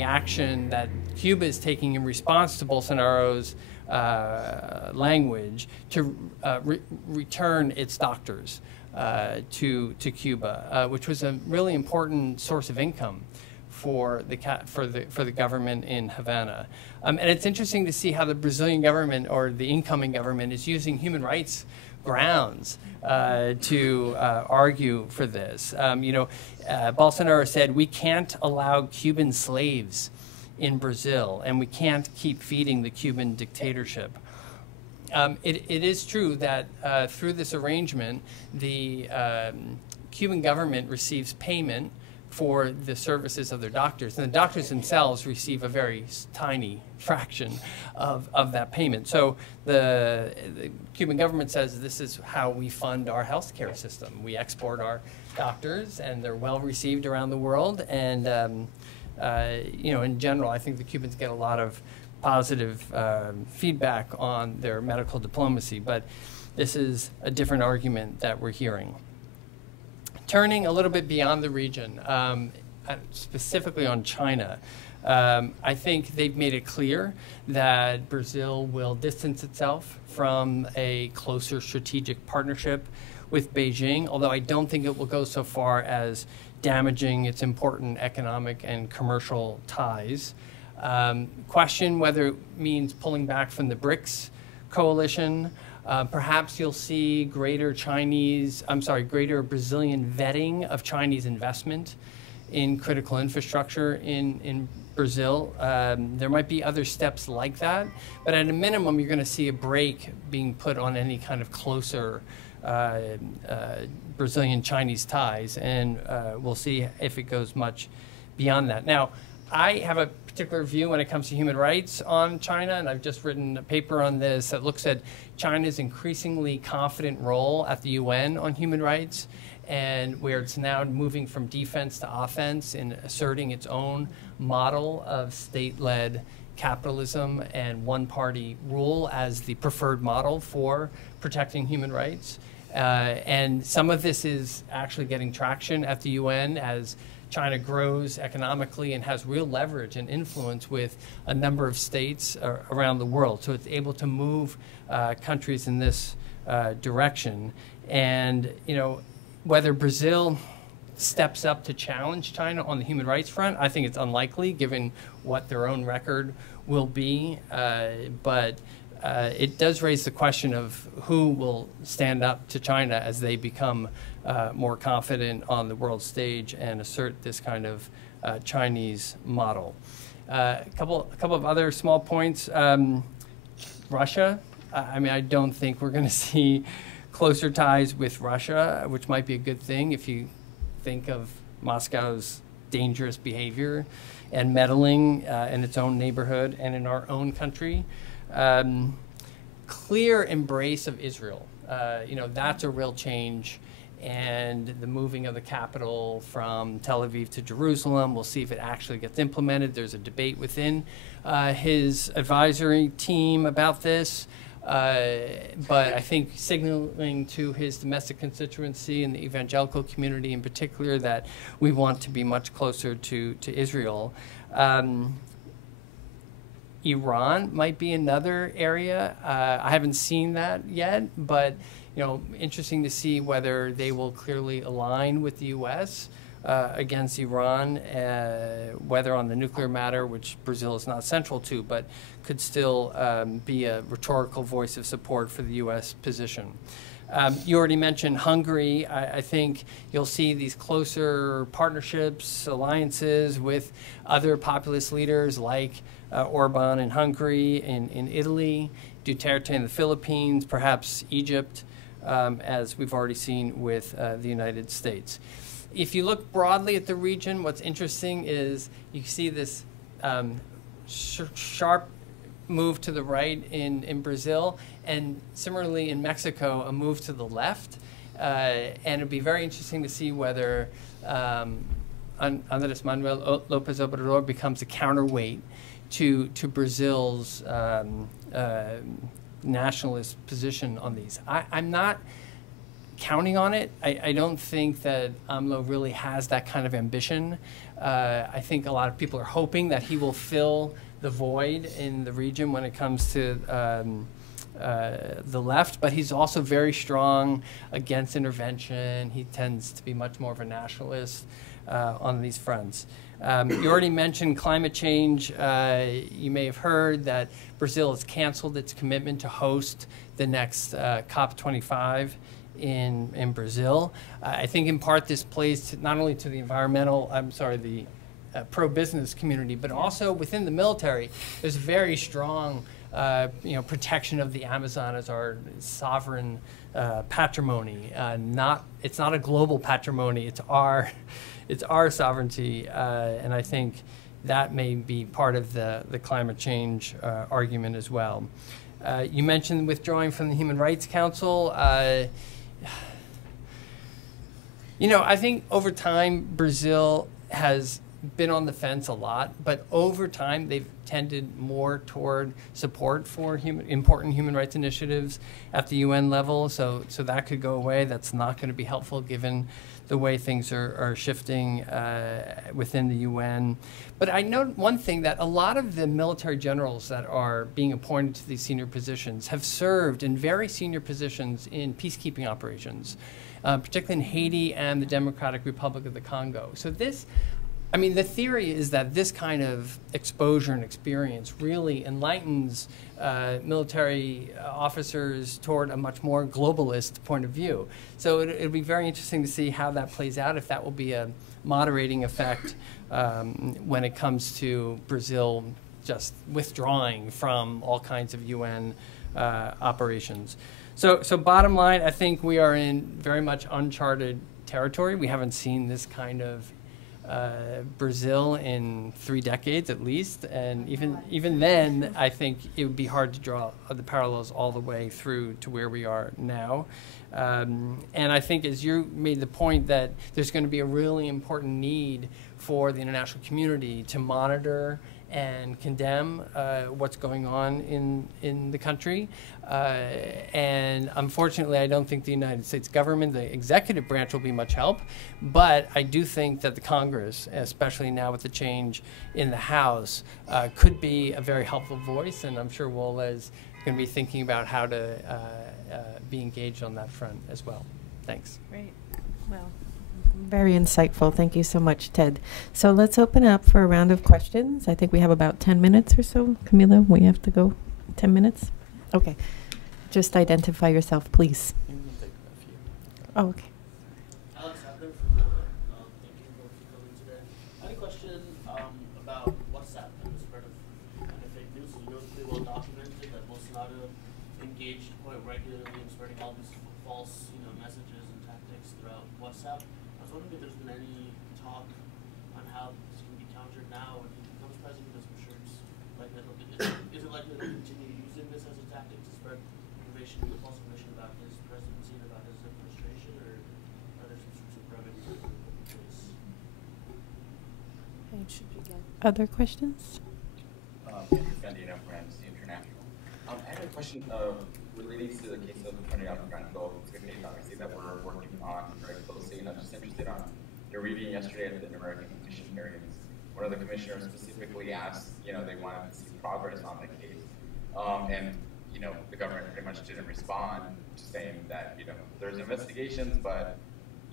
action that Cuba is taking in response to Bolsonaro's language to return its doctors to Cuba, which was a really important source of income for the government in Havana. And it's interesting to see how the Brazilian government, or the incoming government, is using human rights grounds to argue for this. You know, Bolsonaro said, we can't allow Cuban slaves in Brazil, and we can't keep feeding the Cuban dictatorship. It is true that through this arrangement, the Cuban government receives payment for the services of their doctors, and the doctors themselves receive a very tiny fraction of that payment. So the Cuban government says this is how we fund our healthcare system. We export our doctors, and they're well received around the world. And you know, in general, I think the Cubans get a lot of positive feedback on their medical diplomacy. But this is a different argument that we're hearing. Turning a little bit beyond the region, specifically on China, I think they've made it clear that Brazil will distance itself from a closer strategic partnership with Beijing, although I don't think it will go so far as damaging its important economic and commercial ties. Question whether it means pulling back from the BRICS coalition. Perhaps you'll see greater Brazilian vetting of Chinese investment in critical infrastructure in Brazil. There might be other steps like that, but at a minimum, you're going to see a brake being put on any kind of closer Brazilian-Chinese ties, and we'll see if it goes much beyond that. Now, I have a particular view when it comes to human rights on China, and I've just written a paper on this that looks at China's increasingly confident role at the UN on human rights, and where it's now moving from defense to offense in asserting its own model of state-led capitalism and one-party rule as the preferred model for protecting human rights. And some of this is actually getting traction at the UN as China grows economically and has real leverage and influence with a number of states around the world. So it's able to move countries in this direction. And, you know, whether Brazil steps up to challenge China on the human rights front, I think it's unlikely given what their own record will be. But it does raise the question of who will stand up to China as they become more confident on the world stage and assert this kind of Chinese model. A couple of other small points. Russia. I mean, I don't think we're going to see closer ties with Russia, which might be a good thing if you think of Moscow's dangerous behavior and meddling in its own neighborhood and in our own country. Clear embrace of Israel. You know, that's a real change. And the moving of the capital from Tel Aviv to Jerusalem, we'll see if it actually gets implemented. There's a debate within his advisory team about this. But I think signaling to his domestic constituency and the evangelical community in particular that we want to be much closer to Israel. Iran might be another area. I haven't seen that yet, but you know, interesting to see whether they will clearly align with the U.S. Against Iran, whether on the nuclear matter, which Brazil is not central to, but could still be a rhetorical voice of support for the U.S. position. You already mentioned Hungary. I think you'll see these closer partnerships, alliances with other populist leaders like Orban in Hungary, in Italy, Duterte in the Philippines, perhaps Egypt, as we've already seen with the United States. If you look broadly at the region, what's interesting is you see this sharp move to the right in Brazil, and similarly in Mexico, a move to the left. And it'd be very interesting to see whether Andrés Manuel López Obrador becomes a counterweight to Brazil's nationalist position on these. I'm not counting on it. I don't think that AMLO really has that kind of ambition. I think a lot of people are hoping that he will fill the void in the region when it comes to the left, but he's also very strong against intervention. He tends to be much more of a nationalist on these fronts. You already mentioned climate change. You may have heard that Brazil has canceled its commitment to host the next COP25 in Brazil. I think in part this plays not only to the the pro-business community, but also within the military. There's very strong protection of the Amazon as our sovereign patrimony. It's not a global patrimony. It's our sovereignty, and I think that may be part of the climate change argument as well. You mentioned withdrawing from the Human Rights Council. I think over time Brazil has been on the fence a lot, but over time they've tended more toward support for important human rights initiatives at the UN level. So that could go away. That's not going to be helpful given the way things are shifting within the UN. But I know one thing, that a lot of the military generals that are being appointed to these senior positions have served in very senior positions in peacekeeping operations, particularly in Haiti and the Democratic Republic of the Congo. So this, I mean, the theory is that this kind of exposure and experience really enlightens military officers toward a much more globalist point of view. So it'll be very interesting to see how that plays out, if that will be a moderating effect when it comes to Brazil just withdrawing from all kinds of UN operations. So bottom line, I think we are in very much uncharted territory. We haven't seen this kind of Brazil in 3 decades at least, and even then, I think it would be hard to draw the parallels all the way through to where we are now. And I think, as you made the point, that there's going to be a really important need for the international community to monitor and condemn what's going on in the country. And unfortunately, I don't think the United States government, the executive branch, will be much help. But I do think that the Congress, especially now with the change in the House, could be a very helpful voice. And I'm sure Wola is going to be thinking about how to be engaged on that front as well. Thanks. Great. Well, very insightful. Thank you so much, Ted. So let's open up for a round of questions. I think we have about 10 minutes or so. Camila, we have to go 10 minutes? Okay. Just identify yourself, please. Oh, okay. Alex Adler from Nova. Thank you both for coming today. I had a question about WhatsApp and the spread of kind of fake news. You know, it's pretty well documented that Bolsonaro engaged quite regularly in spreading all these false, messages and tactics throughout WhatsApp. I was wondering if there's been any talk on how this can be countered now when he becomes president, because I'm sure it's likely is it likely to continue using this as a tactic to spread information, false information about his presidency and about his administration, or are there some sorts of remedies in place? Other questions? Fendino from Amnesty International. I had a question relating to the case of Trinidad and Tobago. It's a case, obviously, that we're working on very closely, and I'm just interested on your reading yesterday at the American Commission hearings. One of the commissioners specifically asked, they wanted to see progress on the case, and the government pretty much didn't respond, saying that there's investigations, but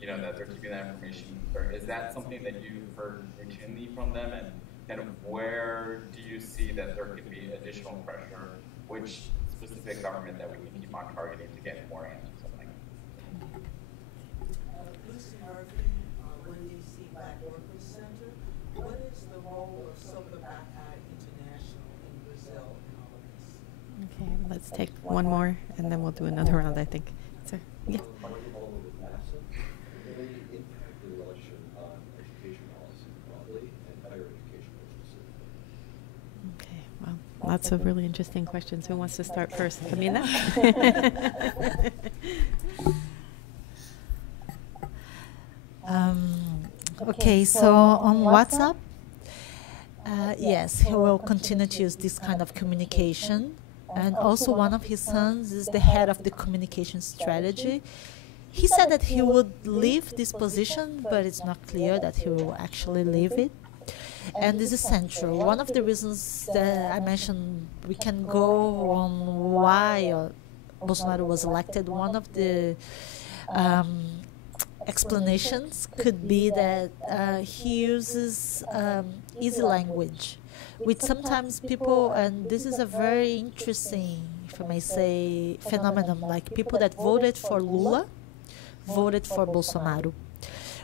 that they're keeping that information. Is that something that you've heard routinely from them, and kind of where do you see that there could be additional pressure? Which specific government that we can keep on targeting to get more answers on that? Lucy Murphy, DC Black Workers Center. What is the role of Soka Bakai International in Brazil in all of this? Okay, let's take one more, and then we'll do another round, I think. Sir, yeah. Okay, well, lots of really interesting questions. Who wants to start first? Camila? Okay, so on WhatsApp, yes, he will continue to use this kind of communication. And also one of his sons is the head of the communication strategy. He said that he would leave this position, but it's not clear that he will actually leave it. And this is central. One of the reasons that I mentioned, we can go on why Bolsonaro was elected. One of the explanations could be that he uses easy language, which sometimes people, and this is a very interesting, if I may say, phenomenon, like people that voted for Lula voted for Bolsonaro,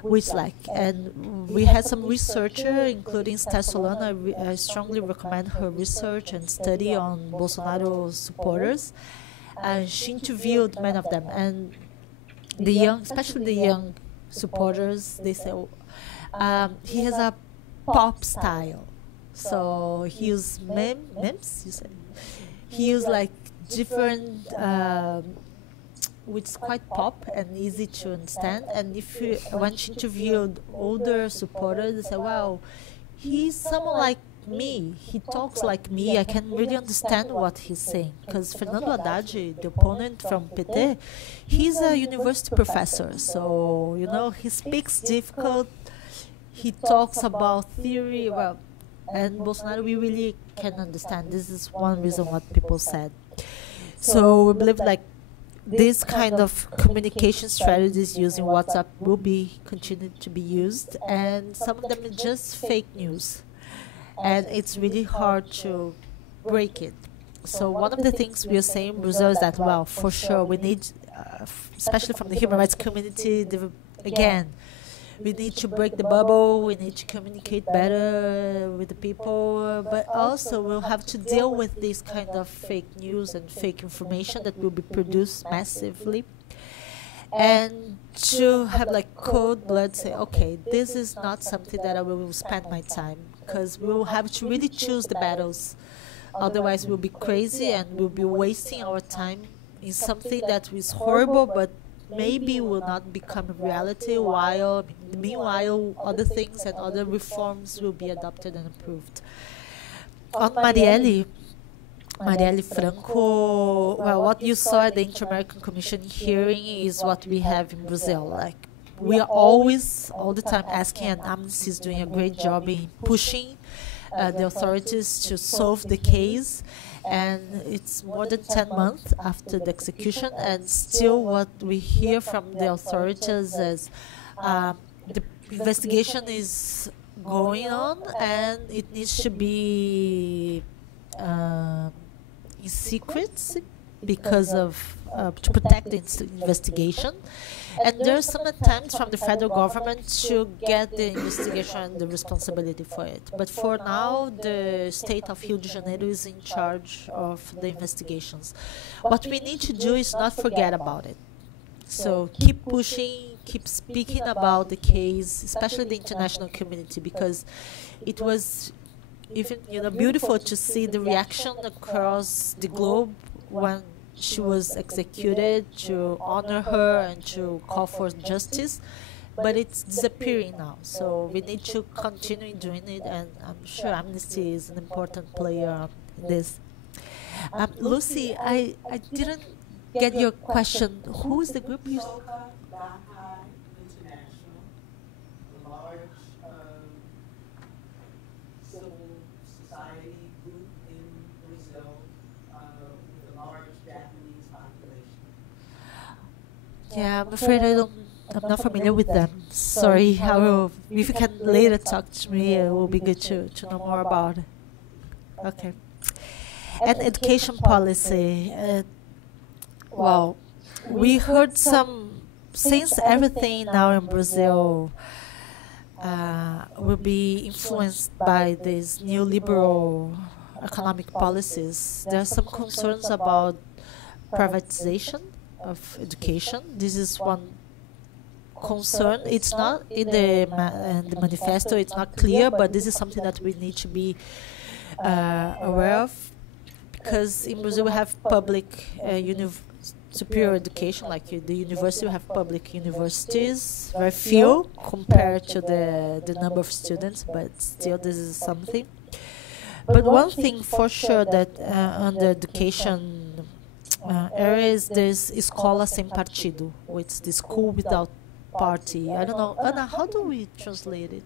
which and we had some researcher, including Esther Solano. I strongly recommend her research and study on Bolsonaro supporters, and she interviewed many of them, and the young, especially the young supporters, they say he has a pop style. So he used memes, you say. He used like different, which is quite pop and easy to understand. And if you, when she interviewed older supporters, they say, wow, he's someone like me. He talks like me. I can really understand what he's saying. Because Fernando Haddad, the opponent from PT, he's a university professor. So, he speaks difficult. He talks about theory. Well, and Bolsonaro, we really can understand. This is one reason what people said. So we believe, like, this kind of communication strategies using WhatsApp will be continued to be used, and some of them are just fake news, and it's really hard to break it. So one of the things we are saying in Brazil is that, well, for sure, we need, especially from the human rights community, again, we need to break the bubble, we need to communicate better with the people, but also we'll have to deal with this kind of fake news and fake information that will be produced massively. And to have like cold blood say, okay, this is not something that I will spend my time, because we will have to really choose the battles. Otherwise we'll be crazy and we'll be wasting our time in something that is horrible, but maybe will not become a reality, while meanwhile other things and other reforms will be adopted and approved. On Marielle Franco, well, what you saw at the Inter-American Commission hearing is what we have in Brazil. Like, we are always, all the time asking, and Amnesty is doing a great job in pushing the authorities to solve the case. And it's more than 10 months after the execution, and still what we hear from the authorities is the investigation is going on and it needs to be in secret because of to protect the investigation. And there's some attempts from the federal government to get the investigation and the responsibility for it. But for now, the state of Rio de Janeiro is in charge of the investigations. What we need to do is not forget about it. So keep pushing, keep speaking about the case, especially the international community, because it was even beautiful to see the reaction across the globe when she was executed, to honor her and to call for justice, but it's disappearing now. So we need to continue doing it, and I'm sure Amnesty is an important player in this. Lucy, I didn't get your question. Who is the group you? Soca Baha'i International, a large civil society group in Brazil with a large Japanese population. Yeah, I'm afraid I'm not familiar with them. Sorry. If you can later talk to me, it will be good to know more about it. Okay. And education policy. Well, we heard since everything now in Brazil will be influenced by these neoliberal economic policies, there are some concerns about privatization of education. This is one concern. It's not in the manifesto, it's not clear, but this is something that we need to be aware of, because in Brazil we have public superior education, like the university. We have public universities, very few compared to the number of students, but still this is something. But one thing for sure that under education area is this Escola Sem Partido, which is the school without party. I don't know, Ana, how do we translate it?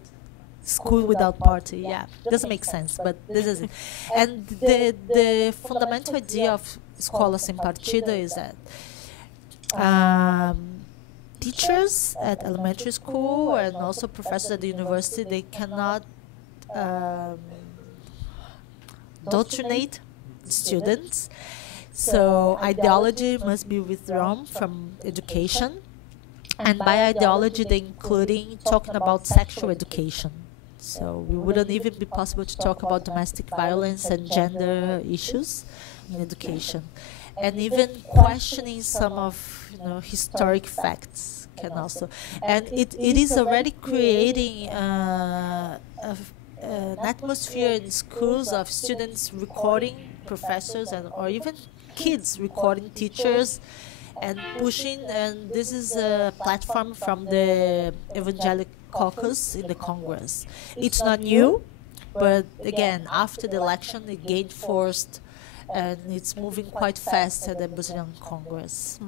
School without party, yeah, doesn't make sense, but this is it. And the fundamental idea of Escola Sem Partido is that teachers at elementary school and also professors at the university, they cannot indoctrinate students. So ideology must be withdrawn from education. And by ideology, they're including talking about sexual education. So we wouldn't even be possible to talk about domestic violence and gender issues in education. And even questioning some of historic facts can also. And it is already creating an atmosphere in schools of students recording professors or even kids recording teachers and pushing. And this is a platform from the Evangelical Caucus in the Congress. It's not new, but again, after the election, it gained force, and it's moving quite fast at the Brazilian Congress.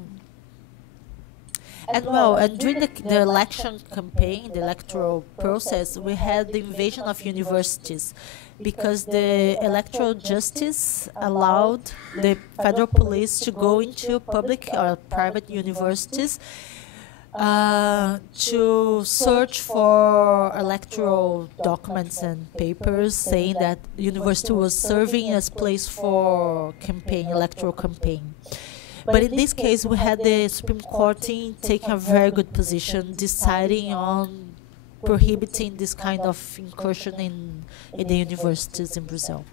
And during the election campaign, the electoral process, we had the invasion of universities because the electoral justice allowed the federal police to go into public or private universities to search for electoral documents and papers saying that the university was serving as place for electoral campaign. But in this case, we had the Supreme Court taking a very good position, deciding on prohibiting this kind of incursion in the universities in Brazil.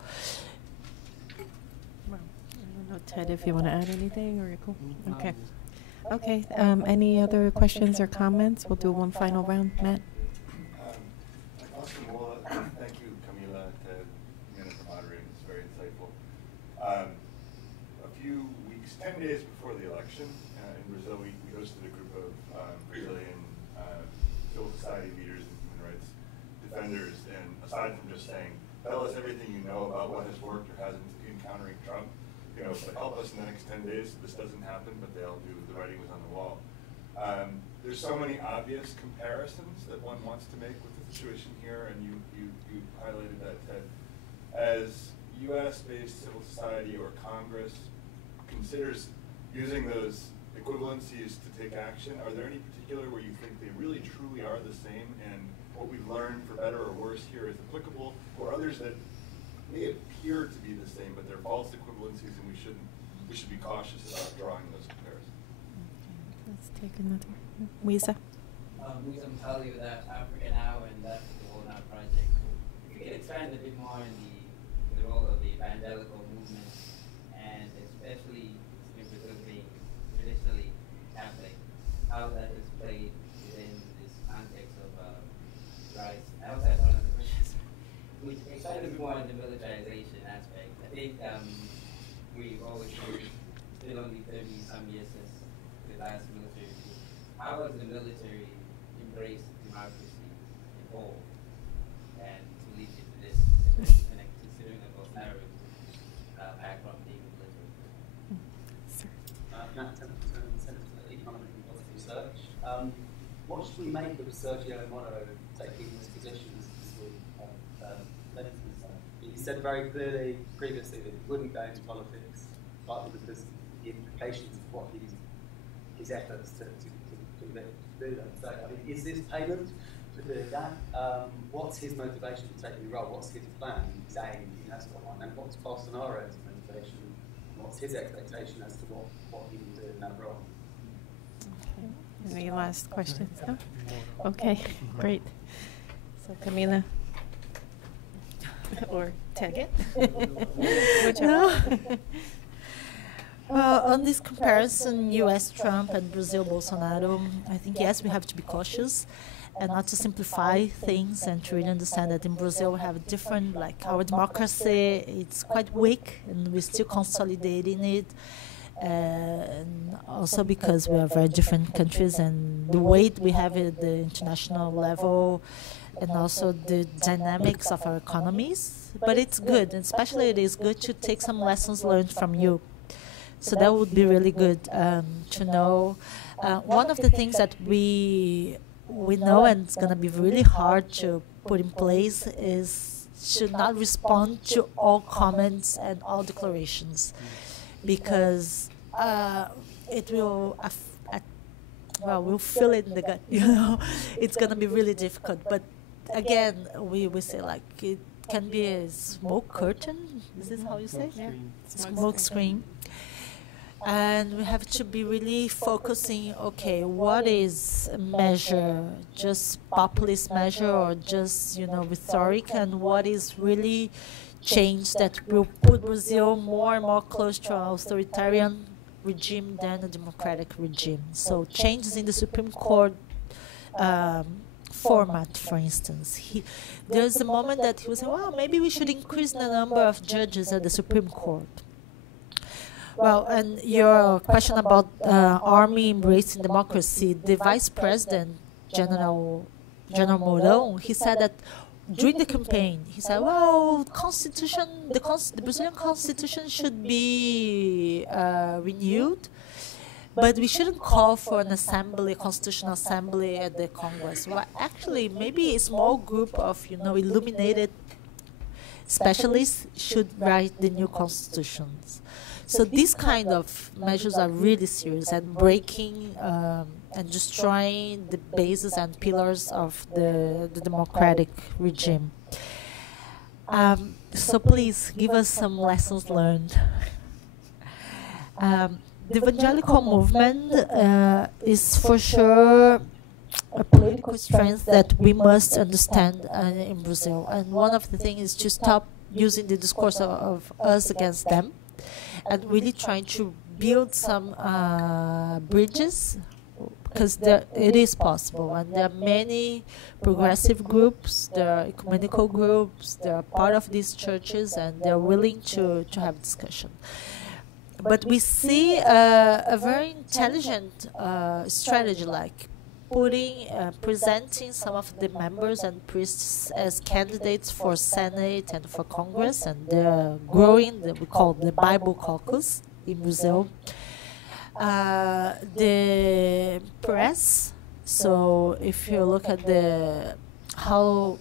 Well, I don't know, Ted, if you want to add anything, or you're cool? Okay. Okay, any other questions or comments? We'll do one final round. Matt? Awesome. Well, thank you, Camila, Ted, for moderating. It's very insightful. A few weeks, 10 days before the election in Brazil, we hosted a group of Brazilian civil society leaders and human rights defenders. And aside from just saying, tell us everything you know about what has worked or hasn't in countering Trump, but help us in the next 10 days so this doesn't happen, but they all do, the writing was on the wall. There's so many obvious comparisons that one wants to make with the situation here, and you highlighted that, Ted. As US-based civil society or Congress considers using those equivalencies to take action, are there any particular where you think they really truly are the same, and what we've learned for better or worse here is applicable, or others that may appear to be the same, but they're false equivalencies, and we should be cautious about drawing those comparisons? Okay, let's take another. Weeza? We can tell you that Africa Now and that the Whole Now project, if you could expand a bit more on the role of the evangelical movement, and especially Brazil being traditionally Catholic, how that is played within this context of rights. I also have one other question, which expand a bit more on the militarization aspect. I think we've always heard still only 30-some years since the last military coup. How has the military embraced democracy in whole and to lead you to this, especially considering the Bolsonaro background being military? Matt Templeton, Centre for Economic and Policy Research. What should we make of Sergio Moro taking this position as He said very clearly previously that he wouldn't go into politics, partly because of the implications of what his efforts to do that. So, I mean, is this payment for doing that? What's his motivation to take the role? What's his plan? His aim, that's the one. And what's Bolsonaro's motivation? What's his expectation as to what he will do in that role? Okay. Any last questions? No? Okay, great. So, Camila? Or Ted? Whichever. On this comparison, U.S. Trump and Brazil Bolsonaro, I think, yes, we have to be cautious and not to simplify things, and to really understand that in Brazil we have a different, our democracy, it's quite weak and we're still consolidating it. And also because we are very different countries, and the weight we have at the international level, and also the dynamics of our economies. But it's good, and especially it is good to take some lessons learned from you. So that would be really good to know. One of the things that we know, and it's going to be really hard to put in place, is to not respond to all comments and all declarations, because it will we'll feel it in the gut. It's going to be really difficult. But again, we say it can be a smoke curtain. Is this how you say? Yeah. Smoke screen. And we have to be really focusing, okay, what is a measure, just populist measure or just, rhetoric, and what is really change that will put Brazil more and more close to an authoritarian regime than a democratic regime. So changes in the Supreme Court format, for instance. There's a moment that he was saying, well, maybe we should increase the number of judges at the Supreme Court. Well, and your question about army embracing democracy, the Vice President, General Mourão, he said that during the campaign, he said, well, the Brazilian Constitution should be renewed, But we shouldn't call for an assembly, constitutional assembly at the Congress. Well, actually, maybe a small group of, illuminated specialists should write the new constitutions. So these kind of measures are really serious and breaking and destroying the bases and pillars of the democratic regime. So please give us some lessons learned. The evangelical movement is for sure a political strength that we must understand in Brazil. And one of the things is to stop using the discourse of us against them and really trying to build some bridges, because it is possible. And there are many progressive groups, there are ecumenical groups, they are part of these churches, and they're willing to have discussion. But we see a very intelligent strategy, like presenting some of the members and priests as candidates for Senate and for Congress, and they're growing, we call the Bible Caucus in Brazil. The press, so if you look at how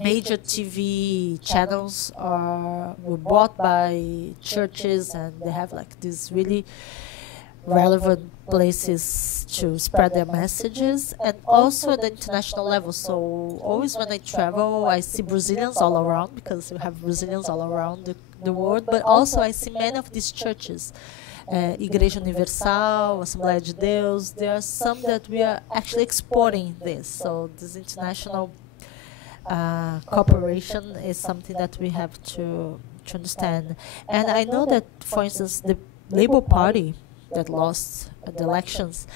major TV channels were bought by churches, and they have like these really relevant places to spread their messages, and also at the international level. So always when I travel, I see Brazilians all around, because we have Brazilians all around the world, but also I see many of these churches. Igreja Universal, Assembleia de Deus, there are some that we are actually exporting this. So this international cooperation is something that we have to understand. And I know that, for instance, the Labour Party that lost the elections,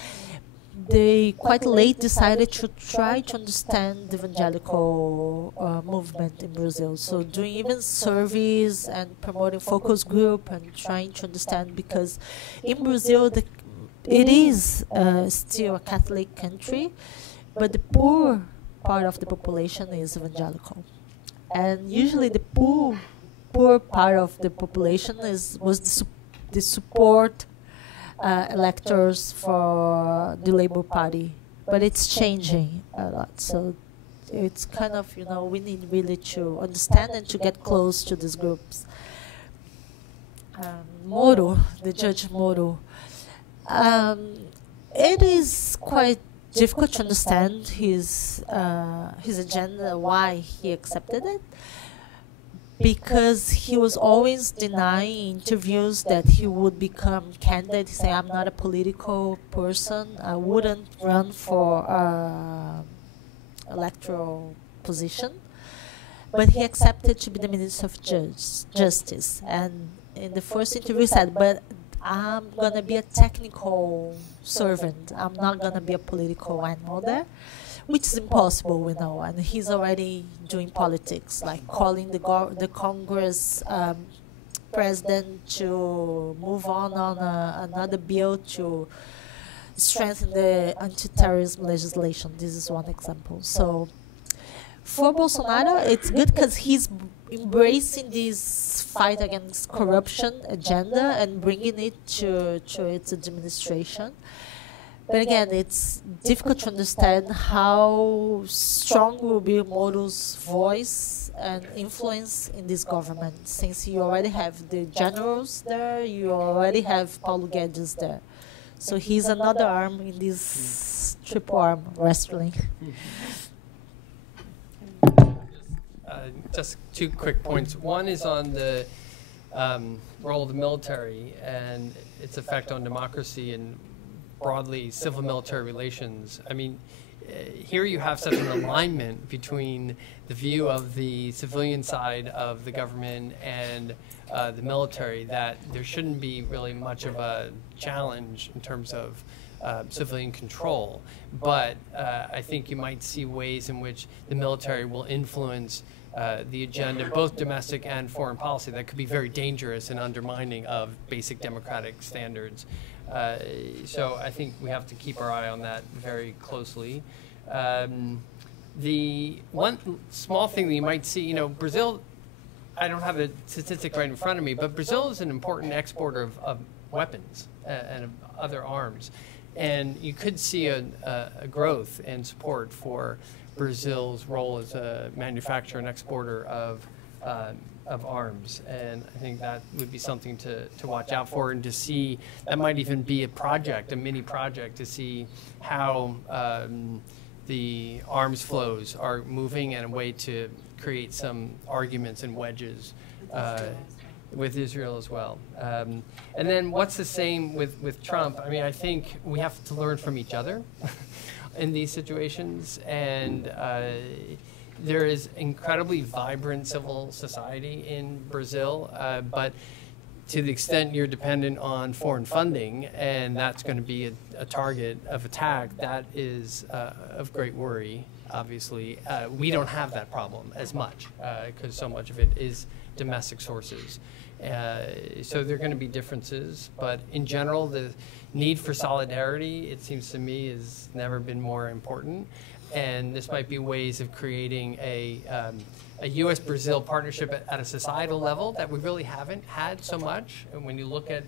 they quite late decided to try to understand the evangelical movement in Brazil. So doing even surveys and promoting focus group and trying to understand, because in Brazil it is still a Catholic country, but the poor part of the population is evangelical. And usually the poor part of the population was the support electors for the Labour Party, but it's changing a lot. So it's kind of, we need really to understand and to get close to these groups. Moro, the Judge Moro, it is quite difficult to understand his agenda, why he accepted it, because he was always denying interviews that he would become candidate. He said, I'm not a political person, I wouldn't run for electoral position. But he accepted to be the Minister of Justice. And in the first interview he said, but I'm going to be a technical servant. I'm not going to be a political animal there, which is impossible, we know. And he's already doing politics, like calling the Congress president to move on another bill to strengthen the anti-terrorism legislation. This is one example. So for Bolsonaro, it's good because he's embracing this fight against corruption agenda and bringing it to its administration. But again, it's difficult to understand how strong will be Moro's voice and influence in this government, since you already have the generals there, you already have Paulo Guedes there. So he's another arm in this triple arm wrestling. Just two quick points. One is on the role of the military and its effect on democracy and broadly civil military relations. I mean, here you have such an alignment between the view of the civilian side of the government and the military that there shouldn't be really much of a challenge in terms of civilian control. But I think you might see ways in which the military will influence the agenda, both domestic and foreign policy, that could be very dangerous and undermining of basic democratic standards. So I think we have to keep our eye on that very closely. The one small thing that you might see, Brazil, I don't have a statistic right in front of me, but Brazil is an important exporter of weapons and other arms. And you could see a growth and support for Brazil's role as a manufacturer and exporter of arms. And I think that would be something to watch out for, and to see, that might even be a project, a mini project, to see how the arms flows are moving, and a way to create some arguments and wedges with Israel as well. And then what's the same with Trump? I mean, I think we have to learn from each other in these situations, and there is incredibly vibrant civil society in Brazil, but to the extent you're dependent on foreign funding, and that's going to be a target of attack, that is of great worry, obviously. We don't have that problem as much, because so much of it is domestic sources. So there are going to be differences, but in general, the need for solidarity, it seems to me, has never been more important. And this might be ways of creating a U.S.-Brazil partnership at a societal level that we really haven't had so much. And when you look at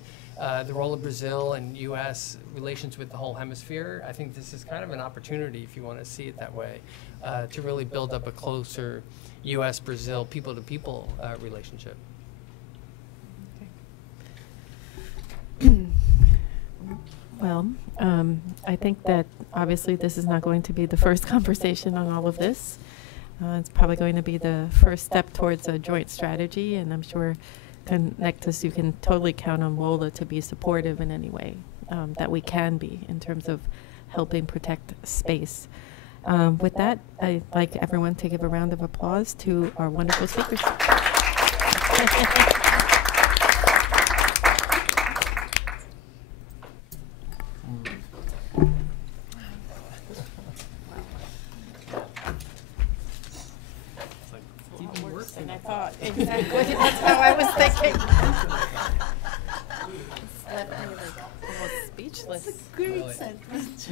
the role of Brazil and U.S. relations with the whole hemisphere, I think this is kind of an opportunity, if you want to see it that way, to really build up a closer U.S.-Brazil people-to-people relationship. Well, I think that obviously this is not going to be the first conversation on all of this. It's probably going to be the first step towards a joint strategy, and I'm sure Connectus, you can totally count on WOLA to be supportive in any way that we can be in terms of helping protect space. With that, I'd like everyone to give a round of applause to our wonderful speakers. And I thought, exactly, that's how I was thinking. It's left me like almost speechless. That's a great sentence.